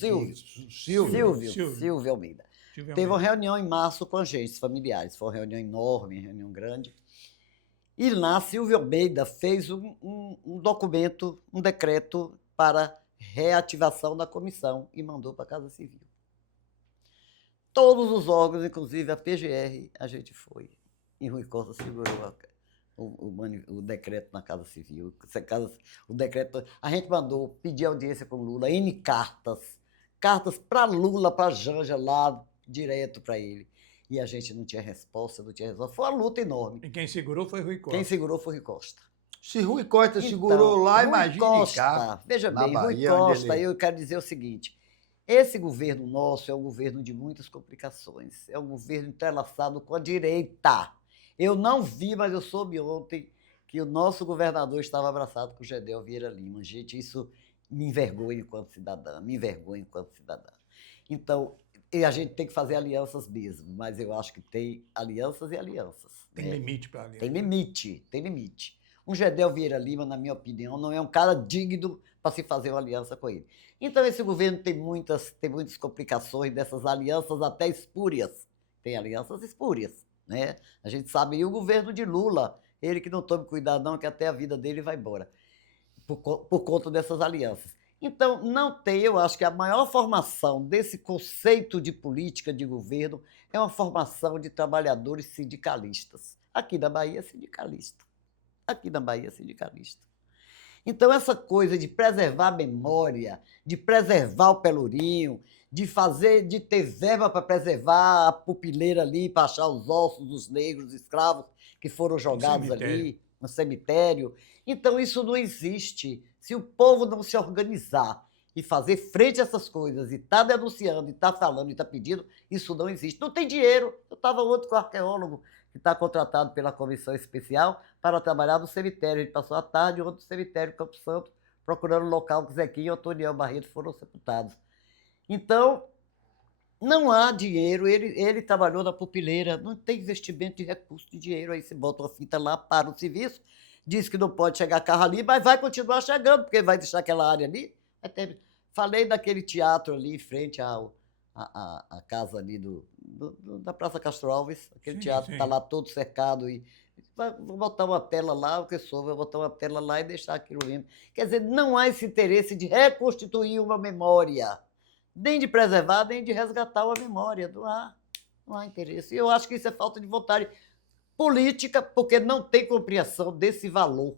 Almeida. Teve uma reunião em março com a gente, familiares. Foi uma reunião enorme, reunião grande. E lá, Silvio Almeida fez um documento, um decreto para reativação da comissão e mandou para a Casa Civil. Todos os órgãos, inclusive a PGR, a gente foi. E Rui Costa segurou o decreto na Casa Civil. O decreto, a gente mandou pedir audiência com Lula, cartas para Lula, para Janja lá, direto para ele. E a gente não tinha resposta, Foi uma luta enorme. E quem segurou foi Rui Costa. Quem segurou foi Rui Costa. Se Rui Costa segurou lá, Rui imagine Costa, cá. Veja bem, Bahia, Rui Costa, eu quero dizer o seguinte, esse governo nosso é um governo de muitas complicações, é um governo entrelaçado com a direita. Eu não vi, mas eu soube ontem que o nosso governador estava abraçado com o Gedel Vieira Lima. Gente, isso me envergonha enquanto cidadã, me envergonha enquanto cidadã. Então, e a gente tem que fazer alianças mesmo, mas eu acho que tem alianças e alianças. Tem limite para ali. Tem limite, tem limite. Um Gedel Vieira Lima, na minha opinião, não é um cara digno para se fazer uma aliança com ele. Então, esse governo tem muitas complicações dessas alianças até espúrias. Tem alianças espúrias, né? A gente sabe, e o governo de Lula, ele que não tome cuidado não, que até a vida dele vai embora, por conta dessas alianças. Então, não tem, eu acho que a maior formação desse conceito de política de governo é uma formação de trabalhadores sindicalistas. Aqui na Bahia, sindicalista. Aqui na Bahia, sindicalista. Então, essa coisa de preservar a memória, de preservar o Pelourinho, de ter verba para preservar a pupileira ali, para achar os ossos dos negros escravos que foram jogados ali no cemitério. Então, isso não existe. Se o povo não se organizar e fazer frente a essas coisas, e está denunciando, e está falando, e está pedindo, isso não existe. Não tem dinheiro. Eu estava ontem com o arqueólogo que está contratado pela comissão especial para trabalhar no cemitério. Ele passou a tarde ontem no cemitério Campo Santo, procurando o local que Zequinha e Antoniel Barreto foram sepultados. Então, não há dinheiro. Ele trabalhou na pupileira, não tem investimento de recurso de dinheiro. Aí você bota uma fita lá, para o serviço, diz que não pode chegar carro ali, mas vai continuar chegando, porque vai deixar aquela área ali. Falei daquele teatro ali em frente à casa ali da Praça Castro Alves, aquele teatro que está lá todo cercado. Vou botar uma tela lá, o que sou, vou botar uma tela lá e deixar aquilo limpo. Quer dizer, não há esse interesse de reconstituir uma memória, nem de preservar, nem de resgatar uma memória. Não há interesse. E eu acho que isso é falta de vontade política, porque não tem compreensão desse valor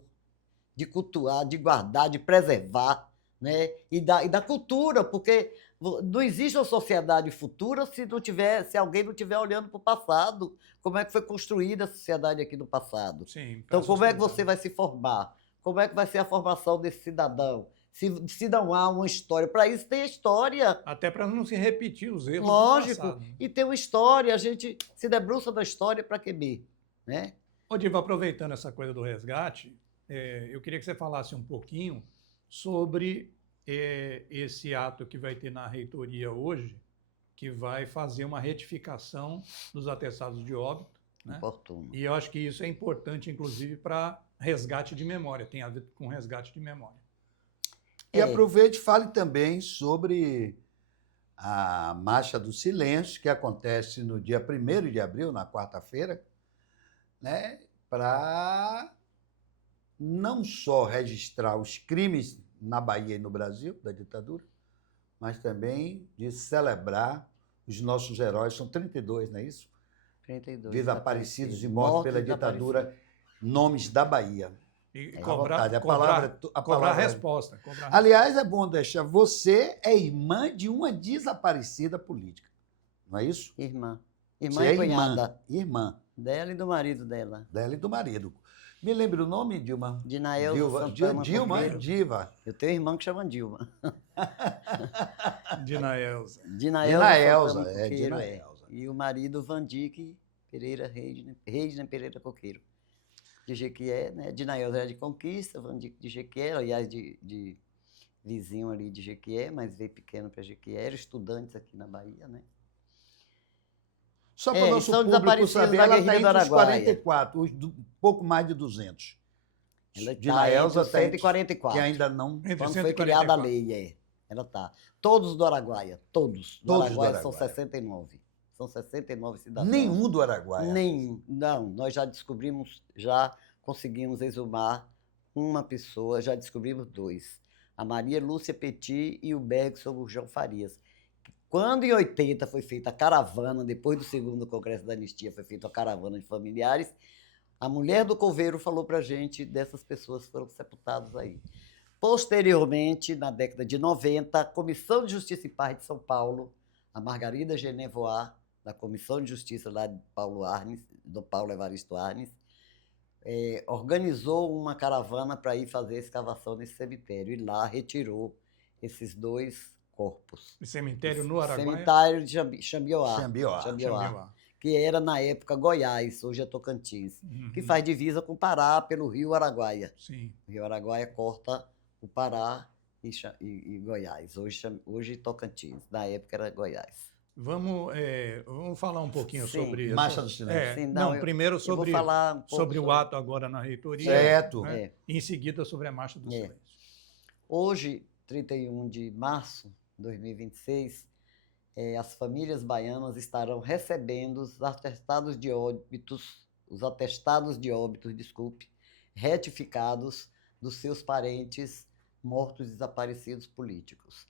de cultuar, de guardar, de preservar, né? E da cultura, porque não existe uma sociedade futura se alguém não estiver olhando para o passado, como é que foi construída a sociedade aqui no passado. Sim, então, como é que você vai se formar? Como é que vai ser a formação desse cidadão? Se não há uma história. Para isso tem a história. Até para não se repetir os erros Lógico, do passado. E tem uma história, a gente se debruça da história para querer, né? Ô, Diva, aproveitando essa coisa do resgate, eu queria que você falasse um pouquinho sobre esse ato que vai ter na reitoria hoje, que vai fazer uma retificação dos atestados de óbito. Né? Oportuno. E eu acho que isso é importante, inclusive, para resgate de memória, tem a ver com resgate de memória. E aproveite e fale também sobre a Marcha do Silêncio, que acontece no dia 1º de abril, na quarta-feira, né, para não só registrar os crimes na Bahia e no Brasil, da ditadura, mas também de celebrar os nossos heróis. São 32, não é isso? 32. Desaparecidos e mortos pela ditadura, nomes da Bahia. E cobrar resposta. Aliás, é bom deixar, você é irmã de uma desaparecida política, não é isso? Irmã Você e cunhada. Irmã. Dela e do marido dela. Dela e do marido. Me lembra o nome, Dilma? Dinaelza Santana Dilma, Coqueiro. Diva. Eu tenho irmã que chama Dilma. Dinaelza. Dinaelza, Dinaelza. E o marido Vandique Pereira Reisner Pereira Coqueiro. De Jequié, né? Dinaelza era de Conquista, Vandique de Jequié, aliás, de vizinho ali de Jequié, mas veio pequeno para Jequié. Eram estudantes aqui na Bahia, né? Só para o nosso público saber, ela está entre os 44, pouco mais de 200. Ela Dinaelza está entre 144. Que ainda não... Quando foi criada a lei, ela está. Todos do Araguaia, todos do Araguaia são 69. São 69 cidadãos. Nenhum do Araguaia? Nenhum. Não, nós já descobrimos, já conseguimos exumar uma pessoa, já descobrimos 2. A Maria Lúcia Petit e o Bergson Gurjão Farias. Quando em 80 foi feita a caravana, depois do segundo Congresso da Anistia, foi feita a caravana de familiares, a mulher do coveiro falou para a gente dessas pessoas que foram sepultadas aí. Posteriormente, na década de 90, a Comissão de Justiça e Paz de São Paulo, a Margarida Genevois, da Comissão de Justiça lá de do Paulo Evaristo Arnes, organizou uma caravana para ir fazer a escavação nesse cemitério. E lá retirou esses 2 corpos. O cemitério no Araguaia? Cemitério de Xambioá. que era, na época, Goiás, hoje é Tocantins, que faz divisa com o Pará pelo Rio Araguaia. Sim. O Rio Araguaia corta o Pará e Goiás. Hoje Tocantins, na época era Goiás. Vamos falar um pouquinho Sim. sobre isso. Marcha do Silêncio. Sim, não, primeiro eu vou sobre, falar um pouco sobre o ato agora na reitoria. Certo. Né? E em seguida sobre a Marcha do Silêncio. Hoje, 31 de março de 2026, as famílias baianas estarão recebendo os atestados de óbitos, desculpe, retificados dos seus parentes mortos, desaparecidos políticos.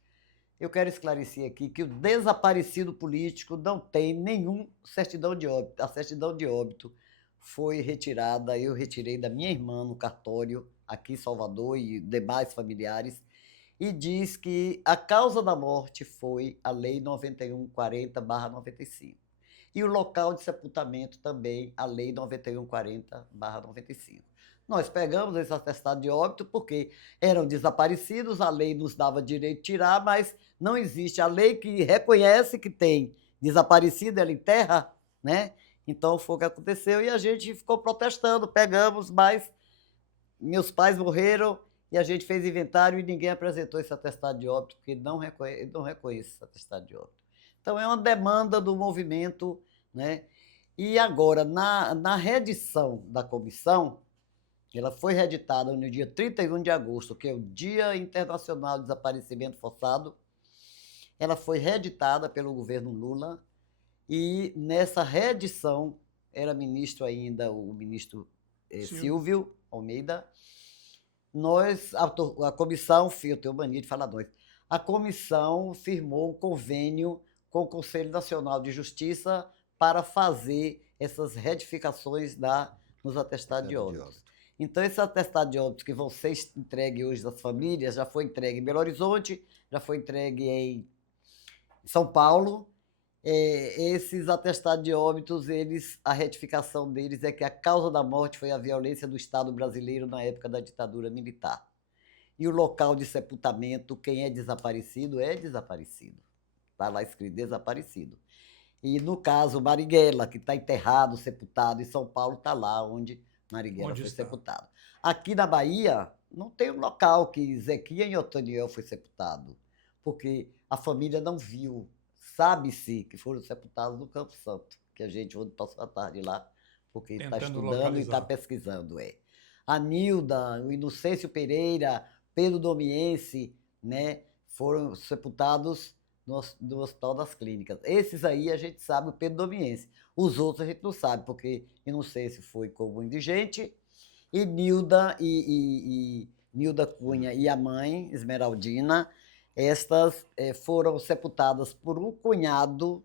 Eu quero esclarecer aqui que o desaparecido político não tem nenhum certidão de óbito. A certidão de óbito foi retirada, eu retirei da minha irmã no cartório, aqui em Salvador, e demais familiares, e diz que a causa da morte foi a Lei 9140/95. E o local de sepultamento também, a Lei 9140/95. Nós pegamos esse atestado de óbito porque eram desaparecidos, a lei nos dava direito de tirar, mas não existe. A lei que reconhece que tem desaparecido, ela enterra, né? Então foi o que aconteceu e a gente ficou protestando, pegamos, mas meus pais morreram e a gente fez inventário e ninguém apresentou esse atestado de óbito, porque não reconhece esse atestado de óbito. Então é uma demanda do movimento, né? E agora, na reedição da comissão, ela foi reeditada no dia 31 de agosto, que é o Dia Internacional de Desaparecimento Forçado. Ela foi reeditada pelo governo Lula e nessa reedição era ministro ainda o ministro Silvio Almeida. A comissão, eu tenho mania de falar nós, a comissão firmou um convênio com o Conselho Nacional de Justiça para fazer essas retificações nos atestados de óbito. Então, esse atestado de óbito que vão ser entregue hoje às famílias, já foi entregue em Belo Horizonte, já foi entregue em São Paulo. Esses atestados de óbitos, a retificação deles é que a causa da morte foi a violência do Estado brasileiro na época da ditadura militar. E o local de sepultamento, quem é desaparecido. Está lá escrito desaparecido. E no caso, Marighella, que está enterrado, sepultado em São Paulo, está lá onde Marighella foi sepultado. Aqui na Bahia, não tem um local que Zequinha e Otoniel foi sepultado, porque a família não viu. Sabe-se que foram sepultados no Campo Santo, que a gente ontem passou a tarde lá, porque está estudando e está pesquisando. A Nilda, o Inocêncio Pereira, Pedro Domiense, né, foram sepultados no Hospital das Clínicas. Esses aí a gente sabe, o Pedro Domiense. Os outros a gente não sabe, porque Inocêncio foi como indigente, e Nilda Nilda Cunha e a mãe, Esmeraldina, estas foram sepultadas por um cunhado.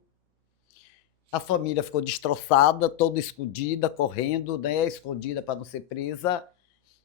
A família ficou destroçada, toda escondida, correndo, né, escondida para não ser presa.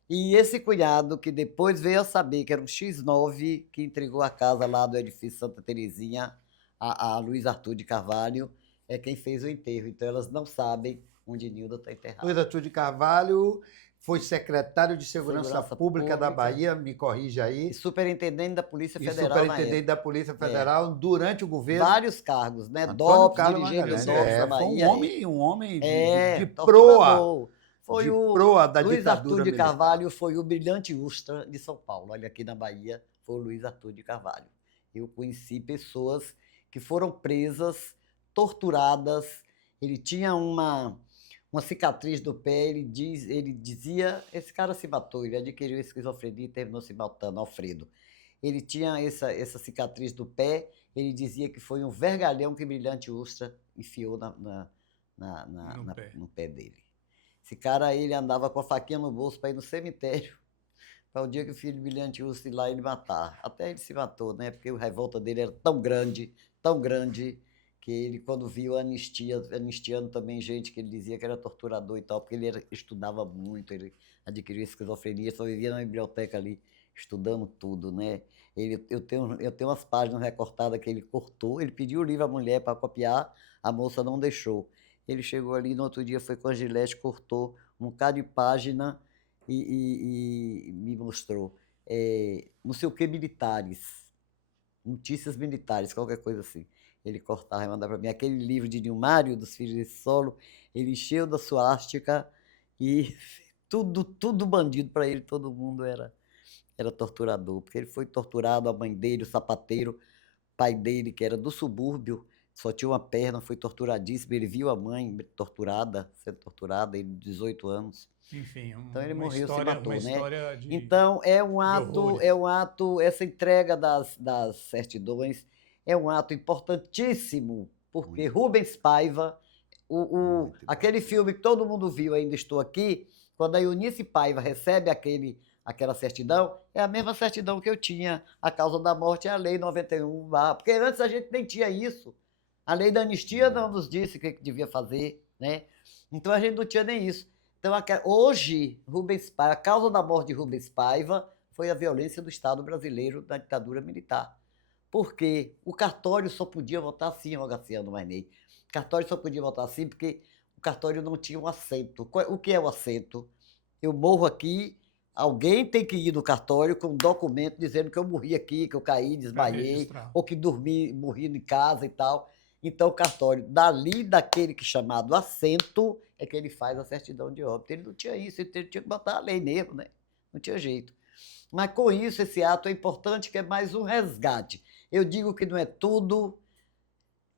E esse cunhado, que depois veio a saber que era um X9, que entregou a casa lá do edifício Santa Terezinha a Luiz Arthur de Carvalho, é quem fez o enterro. Então elas não sabem onde Nilda está enterrada. Luiz Arthur de Carvalho foi secretário de Segurança Pública da Bahia, me corrige aí. E superintendente da Polícia Federal. Superintendente da Polícia Federal durante o governo. Vários cargos, né? DOPS, dirigente do DOPS da Bahia. Foi um homem de proa. Foi proa da Luiz ditadura Arthur de militar. Carvalho foi o brilhante Ustra de São Paulo. Olha, aqui na Bahia foi o Luiz Arthur de Carvalho. Eu conheci pessoas que foram presas, torturadas. Ele tinha uma cicatriz do pé, ele dizia, esse cara se matou, ele adquiriu esquizofrenia e terminou se matando, Alfredo. Ele tinha essa cicatriz do pé, ele dizia que foi um vergalhão que Brilhante Ustra enfiou no pé dele. Esse cara, ele andava com a faquinha no bolso para ir no cemitério, para o dia que o filho de Brilhante Ustra ir lá e ele matar. Até ele se matou, né? Porque a revolta dele era tão grande, que ele, quando viu anistiando também gente que ele dizia que era torturador e tal, porque ele estudava muito, ele adquiriu esquizofrenia, só vivia na biblioteca ali, estudando tudo, né? Eu tenho umas páginas recortadas que ele cortou, ele pediu o livro à mulher para copiar, a moça não deixou. Ele chegou ali, no outro dia foi com a Gilete, cortou um bocado de página e me mostrou. Não sei o que, militares, notícias militares, qualquer coisa assim. ele cortava e mandava para mim. Aquele livro de Nilmário, dos Filhos de Solo, ele encheu da suástica e tudo bandido para ele, todo mundo era torturador, porque ele foi torturado, a mãe dele, o sapateiro, pai dele, que era do subúrbio, só tinha uma perna, foi torturadíssimo, ele viu a mãe sendo torturada, ele de 18 anos. Enfim, Então ele uma morreu, se história, matou, uma né? história de Então horrores. essa entrega das certidões é um ato importantíssimo, porque Muito Rubens Paiva, Muito aquele importante. filme que todo mundo viu, Ainda Estou Aqui, quando a Eunice Paiva recebe aquela certidão, é a mesma certidão que eu tinha. A causa da morte é a Lei 91, porque antes a gente nem tinha isso. A lei da anistia não nos disse o que devia fazer, né? Então a gente não tinha nem isso. Então, hoje, a causa da morte de Rubens Paiva foi a violência do Estado brasileiro da ditadura militar. Porque o cartório só podia votar assim, Rogaciano Marney. O cartório só podia votar assim porque o cartório não tinha um assento. O que é o assento? Eu morro aqui, alguém tem que ir no cartório com um documento dizendo que eu morri aqui, que eu caí, desmaiei, registrar. ou que morri em casa e tal. Então, o cartório, daquele que chamado assento, é que ele faz a certidão de óbito. Ele não tinha isso, ele tinha que botar a lei mesmo, né? Não tinha jeito. Mas, com isso, esse ato é importante, que é mais um resgate. Eu digo que não é tudo.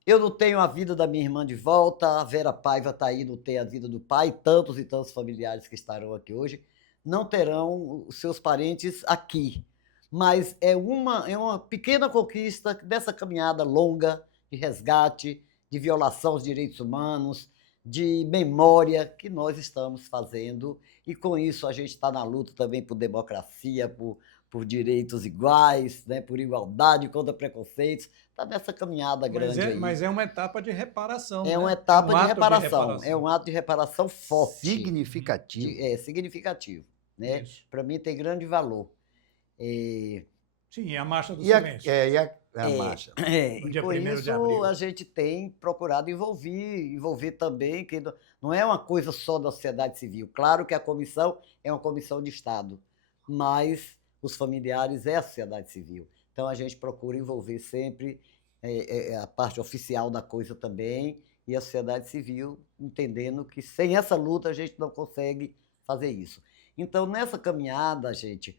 Eu não tenho a vida da minha irmã de volta, a Vera Paiva está aí, não tem a vida do pai, tantos e tantos familiares que estarão aqui hoje, não terão os seus parentes aqui. Mas é uma pequena conquista dessa caminhada longa de resgate, de violação aos direitos humanos, de memória que nós estamos fazendo. E com isso a gente está na luta também por democracia, por direitos iguais, né, por igualdade, contra preconceitos. Está nessa caminhada grande aí. Mas é uma etapa de reparação. É uma né? etapa um de ato reparação. É um ato de reparação forte. Significativo. Significativo. Né? Isso. Para mim tem grande valor. Sim, é a marcha do E a, silêncio. e a marcha? No E dia com 1º de isso abril. a gente tem procurado envolver também, que não é uma coisa só da sociedade civil. Claro que a comissão é uma comissão de Estado, mas os familiares é a sociedade civil. Então a gente procura envolver sempre a parte oficial da coisa também e a sociedade civil, entendendo que sem essa luta a gente não consegue fazer isso. Então, nessa caminhada, gente,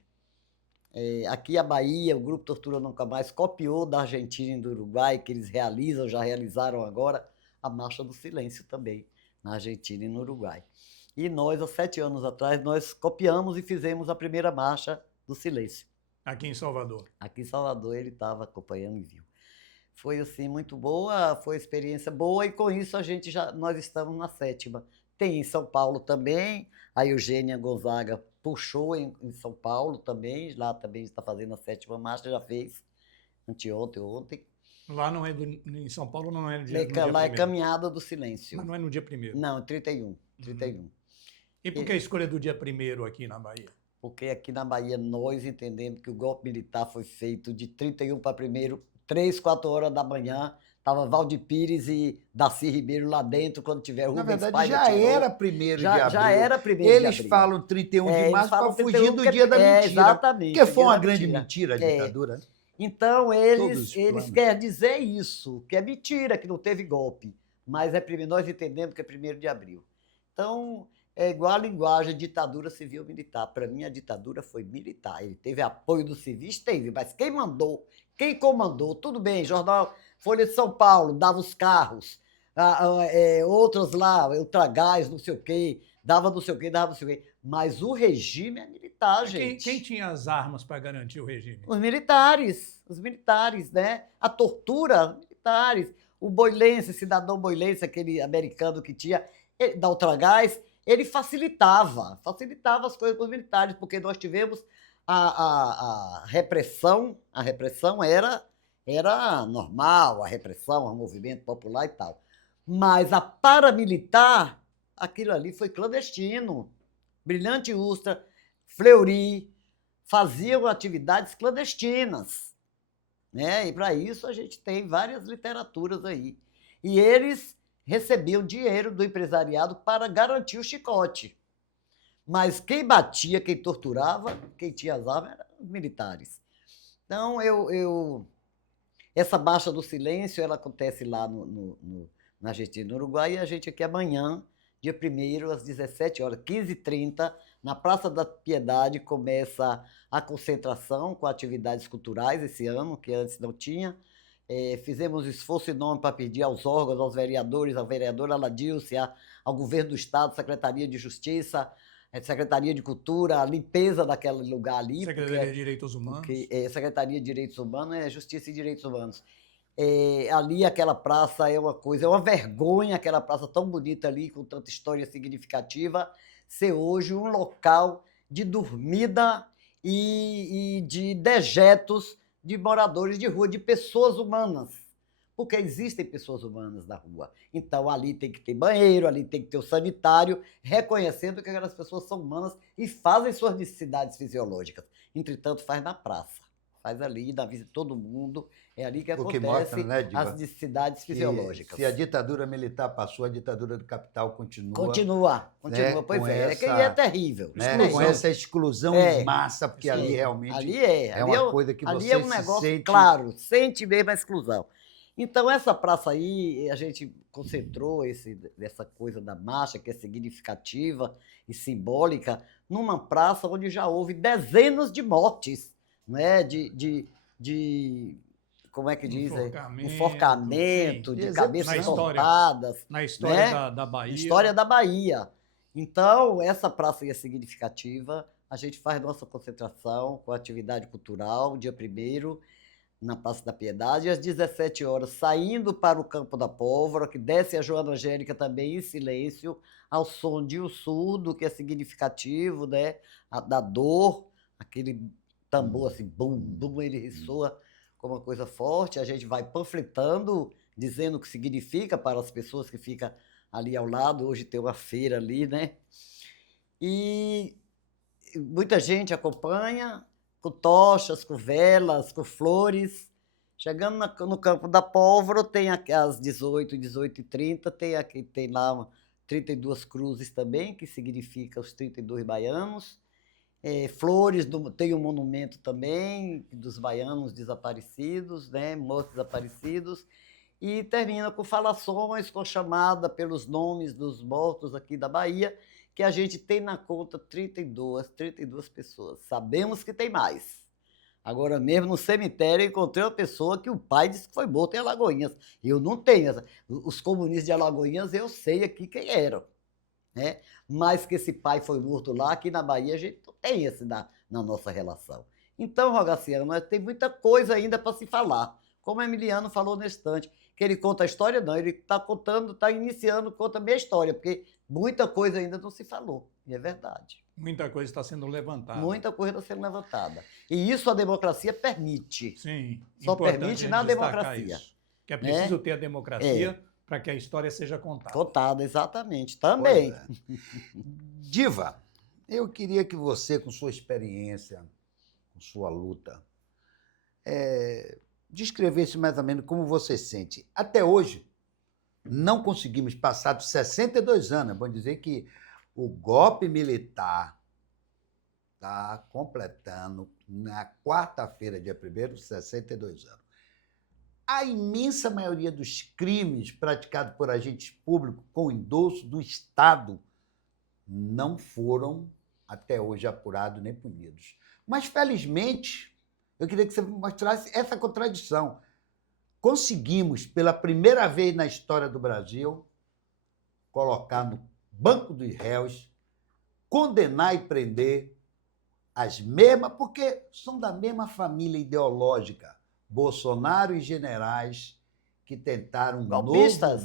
aqui a Bahia, o Grupo Tortura Nunca Mais, copiou da Argentina e do Uruguai, que eles já realizaram agora, a Marcha do Silêncio também, na Argentina e no Uruguai. E nós, há 7 anos atrás, nós copiamos e fizemos a primeira Marcha do Silêncio. Aqui em Salvador. Aqui em Salvador, ele estava acompanhando e viu. Foi, assim, muito boa, foi uma experiência boa, e com isso nós estamos na 7ª. Tem em São Paulo também, a Eugênia Gonzaga puxou em São Paulo também, lá também está fazendo a 7ª marcha, já fez ontem. Lá não é em São Paulo não é no dia Lá é 1º. Caminhada do Silêncio. Mas não é no dia 1º. Não, 31. 31. E por que a escolha do dia 1º aqui na Bahia? Porque aqui na Bahia nós entendemos que o golpe militar foi feito de 31 para 1º, 3, 4 horas da manhã. Estava Valdir Pires e Darcy Ribeiro lá dentro, quando tiver Na Rubens verdade, Paiva já tirou. era 1º de abril. Já era 1º de Eles abril. falam 31 de Eles março para falam fugir 31 do porque- dia da mentira. Exatamente. Porque foi dia uma da grande mentira a ditadura. né? Então, Todos eles os planos. querem dizer isso, que é mentira, que não teve golpe. Mas nós entendemos que é 1º de abril. Então, é igual a linguagem ditadura civil-militar. Para mim, a ditadura foi militar. Ele teve apoio dos civis, teve, mas quem mandou, quem comandou, tudo bem, jornal Folha de São Paulo dava os carros, outros lá, Ultragás, não sei o quê, dava não sei o quê. Mas o regime é militar, gente. Quem tinha as armas para garantir o regime? Os militares, né? A tortura, militares. O Boilense, cidadão Boilense, aquele americano que tinha, da Ultragás, ele facilitava as coisas para os militares, porque nós tivemos a repressão era normal, a repressão, o movimento popular e tal. Mas a paramilitar, aquilo ali foi clandestino. Brilhante Ustra, Fleury, faziam atividades clandestinas. Né? E para isso a gente tem várias literaturas aí. E eles recebiam dinheiro do empresariado para garantir o chicote. Mas quem batia, quem torturava, quem tinha as armas eram os militares. Então, Essa Marcha do Silêncio, ela acontece lá na Argentina e no Uruguai, e a gente aqui amanhã, dia 1º, às 17h, 15h30, na Praça da Piedade, começa a concentração com atividades culturais esse ano, que antes não tinha. Fizemos esforço enorme para pedir aos órgãos, aos vereadores, à vereadora Ladilce, ao governo do Estado, Secretaria de Justiça, Secretaria de Cultura, a limpeza daquele lugar ali. Secretaria de Direitos Humanos. Secretaria de Direitos Humanos, Justiça e Direitos Humanos. Ali aquela praça é uma coisa, é uma vergonha aquela praça tão bonita ali, com tanta história significativa, ser hoje um local de dormida e de dejetos de moradores de rua, de pessoas humanas, porque existem pessoas humanas na rua. Então, ali tem que ter banheiro, ali tem que ter o sanitário, reconhecendo que aquelas pessoas são humanas e fazem suas necessidades fisiológicas. Entretanto, faz na praça, faz ali, na vida de todo mundo, é ali que acontecem mostra, né, Diva, as necessidades fisiológicas. Se a ditadura militar passou, a ditadura do capital continua. Continua, né, pois é. essa, É terrível. né, com essa exclusão em massa, porque sim, ali realmente ali é uma coisa que ali você é um negócio, sente... claro, sente mesmo a exclusão. Então, essa praça aí, a gente concentrou essa coisa da marcha, que é significativa e simbólica, numa praça onde já houve dezenas de mortes, né? Como é que diz? Enforcamento, de cabeças cortadas. Na história, né? da Bahia. Na história da Bahia. Então, essa praça aí é significativa. A gente faz nossa concentração com atividade cultural, dia 1º, na Praça da Piedade, e às 17h, saindo para o Campo da Pólvora, que desce a Joana Angélica também em silêncio, ao som de um surdo, que é significativo, né? Da dor, aquele tambor assim, bum, bum, ele ressoa como uma coisa forte. A gente vai panfletando, dizendo o que significa para as pessoas que ficam ali ao lado. Hoje tem uma feira ali, né? E muita gente acompanha, com tochas, com velas, com flores. Chegando no Campo da Pólvora, tem às 18h30, tem lá 32 cruzes também, que significa os 32 baianos. Flores, tem um monumento também dos baianos desaparecidos, né, mortos desaparecidos, e termina com falações, com chamada pelos nomes dos mortos aqui da Bahia, que a gente tem na conta 32 pessoas. Sabemos que tem mais. Agora mesmo no cemitério eu encontrei uma pessoa que o pai disse que foi morto em Alagoinhas. Eu não tenho essa. Os comunistas de Alagoinhas eu sei aqui quem eram, né? Mas que esse pai foi morto lá, aqui na Bahia a gente não tem esse na nossa relação. Então, Rogaciano, nós tem muita coisa ainda para se falar. Como o Emiliano falou nesse instante, que ele conta a história, não, ele está contando, está iniciando, conta a minha história, porque muita coisa ainda não se falou, e é verdade. Muita coisa está sendo levantada. Muita coisa está sendo levantada. E isso a democracia permite. Sim. Só permite na democracia. Isso, que é preciso ter a democracia para que a história seja contada. Contada, exatamente. Também. Diva, eu queria que você, com sua experiência, com sua luta, descrevesse mais ou menos como você sente. Até hoje, não conseguimos passar dos 62 anos. É bom dizer que o golpe militar está completando, na quarta-feira, dia 1º, 62 anos. A imensa maioria dos crimes praticados por agentes públicos com endosso do Estado não foram, até hoje, apurados nem punidos. Mas, felizmente, eu queria que você mostrasse essa contradição. Conseguimos, pela primeira vez na história do Brasil, colocar no banco dos réus, condenar e prender as mesmas, porque são da mesma família ideológica, Bolsonaro e generais que tentaram um novo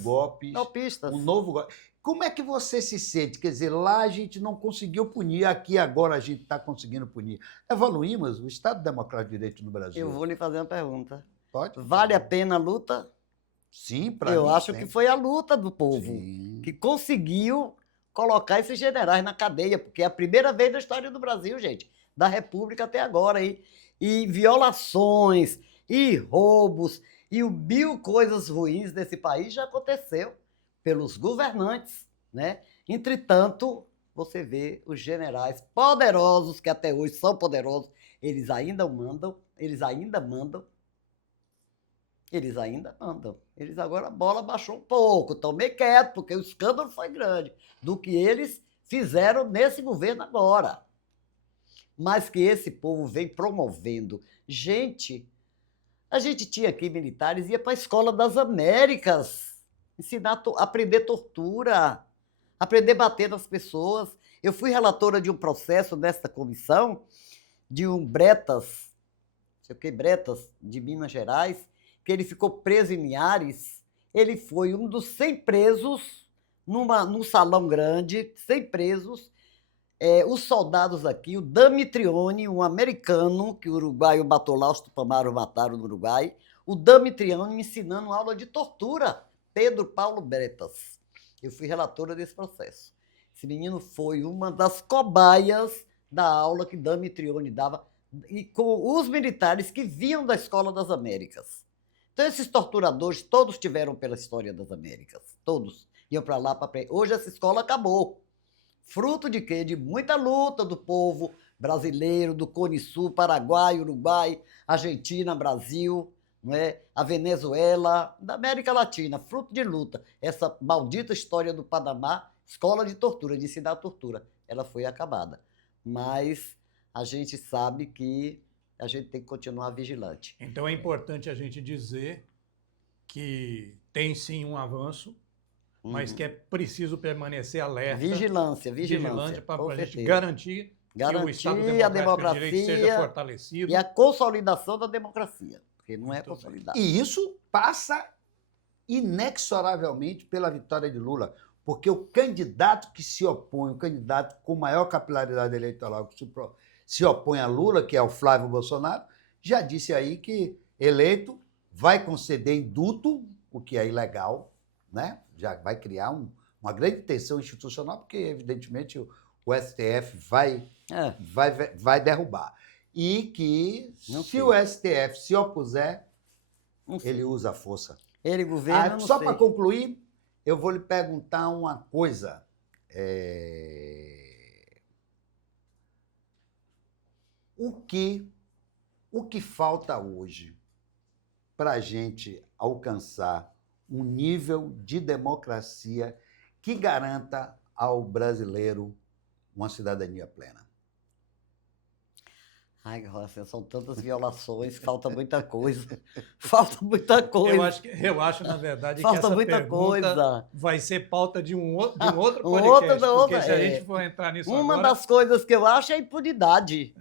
golpe. Golpistas. Um novo golpe. Como é que você se sente? Quer dizer, lá a gente não conseguiu punir, aqui agora a gente está conseguindo punir. Evoluímos o Estado Democrático de Direito no Brasil. Eu vou lhe fazer uma pergunta. Pode? Vale a pena a luta? Sim, para mim. Eu acho que foi a luta do povo Sim. que conseguiu colocar esses generais na cadeia, porque é a primeira vez na história do Brasil, gente, da República até agora. E violações, e roubos, e mil coisas ruins desse país já aconteceu pelos governantes, né? Entretanto, você vê os generais poderosos, que até hoje são poderosos, eles ainda mandam, Eles ainda andam. Eles agora, a bola baixou um pouco, estão meio quietos, porque o escândalo foi grande, do que eles fizeram nesse governo agora. Mas que esse povo vem promovendo. Gente, a gente tinha aqui militares, ia para a Escola das Américas, ensinar, aprender tortura, aprender a bater nas pessoas. Eu fui relatora de um processo nesta comissão, de um Bretas, sei o que, Bretas, de Minas Gerais, que ele ficou preso em Linhares. Ele foi um dos 100 presos, num salão grande, 100 presos. Os soldados aqui, o Damitrione, um americano, que o uruguaio matou lá, os tupamaros mataram no Uruguai, o Damitrione ensinando aula de tortura, Pedro Paulo Bretas. Eu fui relatora desse processo. Esse menino foi uma das cobaias da aula que Damitrione dava, e com os militares que vinham da Escola das Américas. Então, esses torturadores, todos tiveram pela História das Américas, todos iam para lá para aprender. Hoje essa escola acabou. Fruto de quê? De muita luta do povo brasileiro, do Cone Sul, Paraguai, Uruguai, Argentina, Brasil, não é? A Venezuela, da América Latina, fruto de luta. Essa maldita história do Panamá, escola de tortura, de ensinar tortura, ela foi acabada. Mas a gente sabe que a gente tem que continuar vigilante. Então é importante a gente dizer que tem sim um avanço, mas que é preciso permanecer alerta. Vigilante Para a gente garantir que o Estado a Democrático de Direito seja fortalecido. E a consolidação da democracia, porque não é consolidada. E isso passa inexoravelmente pela vitória de Lula, porque o candidato que se opõe, o candidato com maior capilaridade eleitoral que se opõe a Lula, que é o Flávio Bolsonaro, já disse aí que eleito vai conceder indulto, o que é ilegal, né? Já vai criar uma grande tensão institucional, porque, evidentemente, o STF vai derrubar. E que, se o STF se opuser, ele usa a força. Ele governa, Só para concluir, eu vou lhe perguntar uma coisa. O que falta hoje para a gente alcançar um nível de democracia que garanta ao brasileiro uma cidadania plena? Ai, Rossi, são tantas violações, falta muita coisa. Falta muita coisa. Eu acho, na verdade, que falta essa muita pergunta coisa. vai ser pauta de um outro podcast. Porque se a gente for entrar nisso Uma agora... das coisas que eu acho é a impunidade.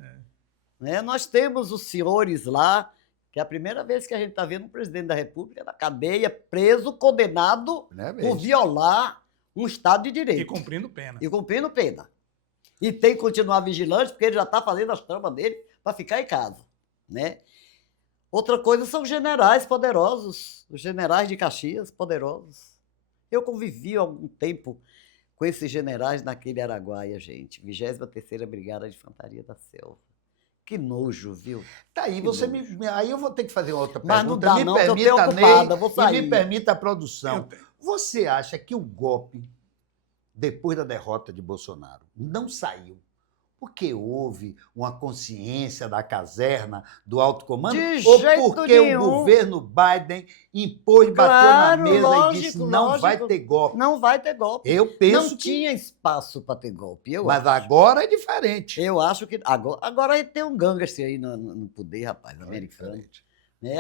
Né? Nós temos os senhores lá, que é a primeira vez que a gente está vendo um presidente da República na cadeia, preso, condenado por violar um Estado de Direito. E cumprindo pena. E tem que continuar vigilante, porque ele já está fazendo as tramas dele para ficar em casa. Né? Outra coisa são os generais poderosos, os generais de Caxias poderosos. Eu convivi há algum tempo com esses generais naquele Araguaia, gente. 23ª Brigada de Infantaria da Selva. Que nojo, viu? Tá aí, aí eu vou ter que fazer outra pergunta. Mas não dá, não, que eu estou ocupada, vou sair. E me permita a produção. Você acha que o golpe, depois da derrota de Bolsonaro, não saiu porque houve uma consciência da caserna, do alto comando? Ou porque o governo Biden impôs, bateu na mesa e disse, não vai ter golpe? Não vai ter golpe. Eu penso não tinha espaço para ter golpe. Mas agora é diferente. Eu acho que... Agora tem um gangster aí no poder, rapaz, americano.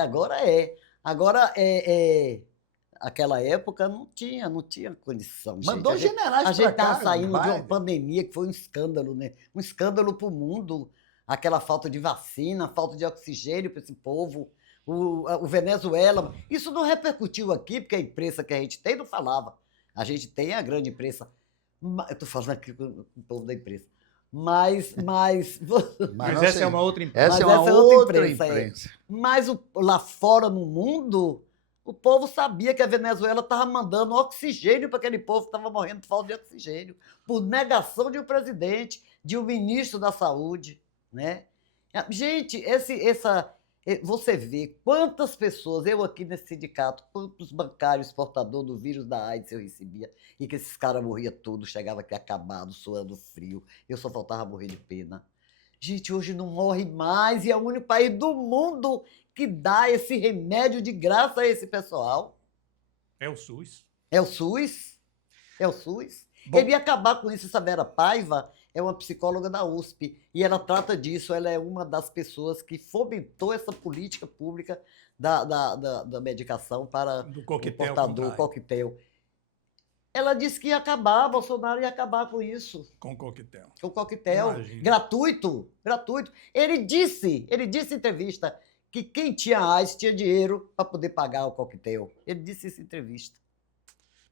Agora é. Agora aquela época não tinha condição. Mandou generais. A gente estava saindo de uma pandemia que foi um escândalo, né? Um escândalo para o mundo. Aquela falta de vacina, falta de oxigênio para esse povo. O Venezuela. Isso não repercutiu aqui, porque a imprensa que a gente tem não falava. A gente tem a grande imprensa. Eu estou falando aqui com o povo da imprensa. Mas essa é uma outra imprensa. Essa é uma outra imprensa. Mas lá fora no mundo, o povo sabia que a Venezuela estava mandando oxigênio para aquele povo que estava morrendo de falta de oxigênio, por negação de um presidente, de um ministro da Saúde. Né? Gente, você vê quantas pessoas, eu aqui nesse sindicato, quantos bancários portadores do vírus da AIDS eu recebia, e que esses caras morriam tudo, chegava aqui acabado, suando frio, eu só faltava morrer de pena. Gente, hoje não morre mais, e é o único país do mundo que dá esse remédio de graça a esse pessoal? É o SUS. É o SUS? É o SUS? Bom, Ele ia acabar com isso. Essa Vera Paiva é uma psicóloga da USP e ela trata disso. Ela é uma das pessoas que fomentou essa política pública da medicação para do o coquetel portador, contrário, coquetel. Ela disse que ia acabar, Bolsonaro ia acabar com isso. com coquetel. O coquetel Imagina. gratuito, gratuito. Ele disse em entrevista que quem tinha AIDS tinha dinheiro para poder pagar o coquetel. Ele disse isso em entrevista.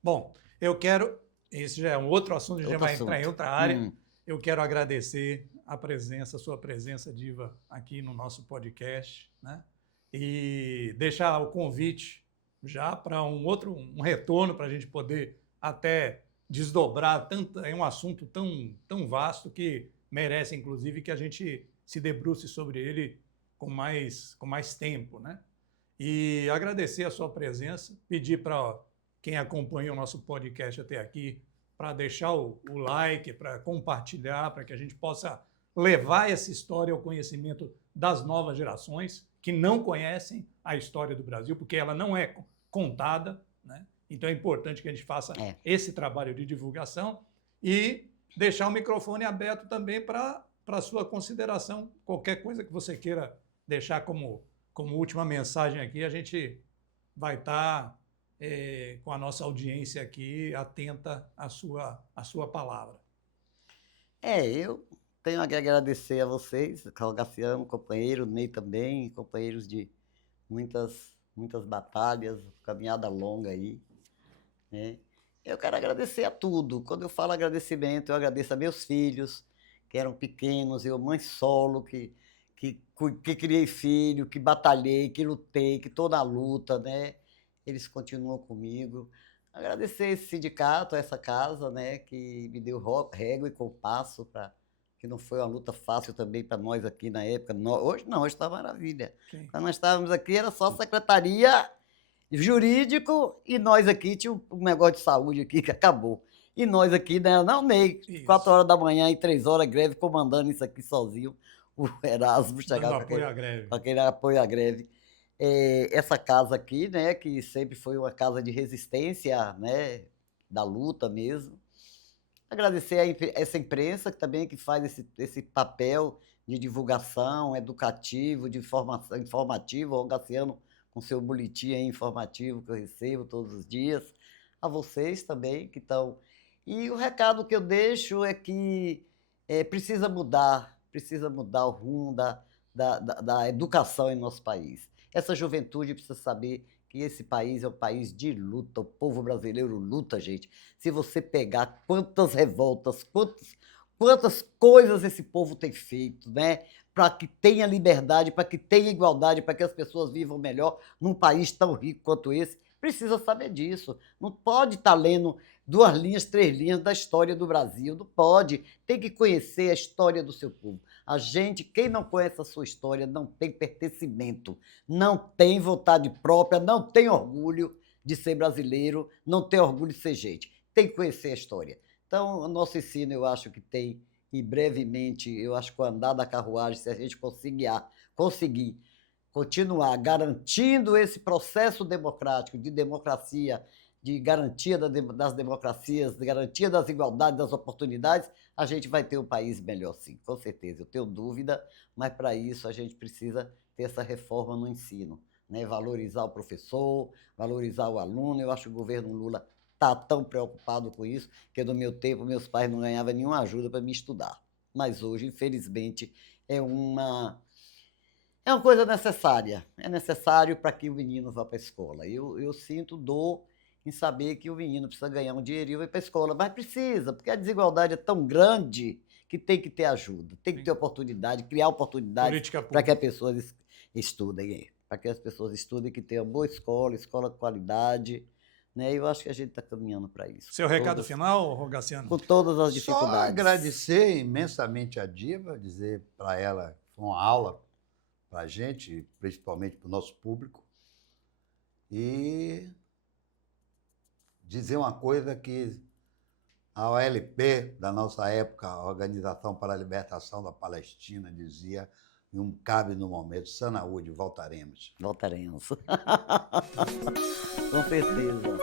Bom, eu quero. Esse já é um outro assunto, a gente já Outro vai entrar em assunto. outra área. Eu quero agradecer a sua presença, Diva, aqui no nosso podcast, né? E deixar o convite já para um retorno para a gente poder até desdobrar tanto, é um assunto tão vasto que merece, inclusive, que a gente se debruce sobre ele com mais tempo, né? E agradecer a sua presença, pedir para quem acompanha o nosso podcast até aqui para deixar o like, para compartilhar, para que a gente possa levar essa história ao conhecimento das novas gerações que não conhecem a história do Brasil, porque ela não é contada, né? Então é importante que a gente faça esse trabalho de divulgação e deixar o microfone aberto também para a sua consideração. Qualquer coisa que você queira deixar como última mensagem aqui, a gente vai estar com a nossa audiência aqui atenta à sua palavra. Eu tenho que agradecer a vocês, Carlos Graciano, companheiro, Ney também, companheiros de muitas batalhas, caminhada longa aí, né? Eu quero agradecer a tudo. Quando eu falo agradecimento, eu agradeço a meus filhos, que eram pequenos, eu mãe solo, que criei filho, que batalhei, que lutei, que estou na luta, né? Eles continuam comigo. Agradecer esse sindicato, essa casa, né, que me deu régua e compasso, que não foi uma luta fácil também para nós aqui na época. Hoje não, hoje está maravilha. Sim. Quando nós estávamos aqui, era só secretaria, jurídico, e nós aqui tinha um negócio de saúde aqui que acabou. E nós aqui, né, não, Ney, 4 horas da manhã e 3 horas, greve, comandando isso aqui sozinho. O Erasmo chegava Dando apoio à greve. com aquele apoio à greve. Essa casa aqui, né, que sempre foi uma casa de resistência, né, da luta mesmo. Agradecer a essa imprensa que também que faz esse papel de divulgação educativo, de informativo, o Graciano com seu boletim aí informativo que eu recebo todos os dias, a vocês também que estão. E o recado que eu deixo é que precisa mudar o rumo da educação em nosso país. Essa juventude precisa saber que esse país é um país de luta, o povo brasileiro luta, gente. Se você pegar quantas revoltas, quantas coisas esse povo tem feito, né? Para que tenha liberdade, para que tenha igualdade, para que as pessoas vivam melhor num país tão rico quanto esse, precisa saber disso. Não pode estar lendo 2 linhas, 3 linhas da história do Brasil, não pode. Tem que conhecer a história do seu povo. A gente, quem não conhece a sua história, não tem pertencimento, não tem vontade própria, não tem orgulho de ser brasileiro, não tem orgulho de ser gente. Tem que conhecer a história. Então, o nosso ensino, eu acho que tem, e brevemente, eu acho que o andar da carruagem, se a gente conseguir continuar garantindo esse processo democrático, de democracia, de garantia das democracias, de garantia das igualdades, das oportunidades, a gente vai ter um país melhor, sim, com certeza. Eu tenho dúvida, mas para isso a gente precisa ter essa reforma no ensino, né? Valorizar o professor, valorizar o aluno. Eu acho que o governo Lula está tão preocupado com isso, que no meu tempo meus pais não ganhavam nenhuma ajuda para me estudar. Mas hoje, infelizmente, é uma coisa necessária. É necessário para que o menino vá para a escola. Eu sinto dor em saber que o menino precisa ganhar um dinheirinho e ir para a escola, mas precisa, porque a desigualdade é tão grande que tem que ter ajuda, tem que ter oportunidade, criar oportunidades para que as pessoas estudem, para que as pessoas estudem, que tenham boa escola de qualidade, né? Eu acho que a gente está caminhando para isso. Seu recado final, Rogaciano? Com todas as dificuldades. Só agradecer imensamente a Diva, dizer para ela que foi uma aula para a gente, principalmente para o nosso público, e dizer uma coisa que a OLP, da nossa época, a Organização para a Libertação da Palestina, dizia: e um cabe no momento. Saúde, voltaremos. Voltaremos. Com certeza.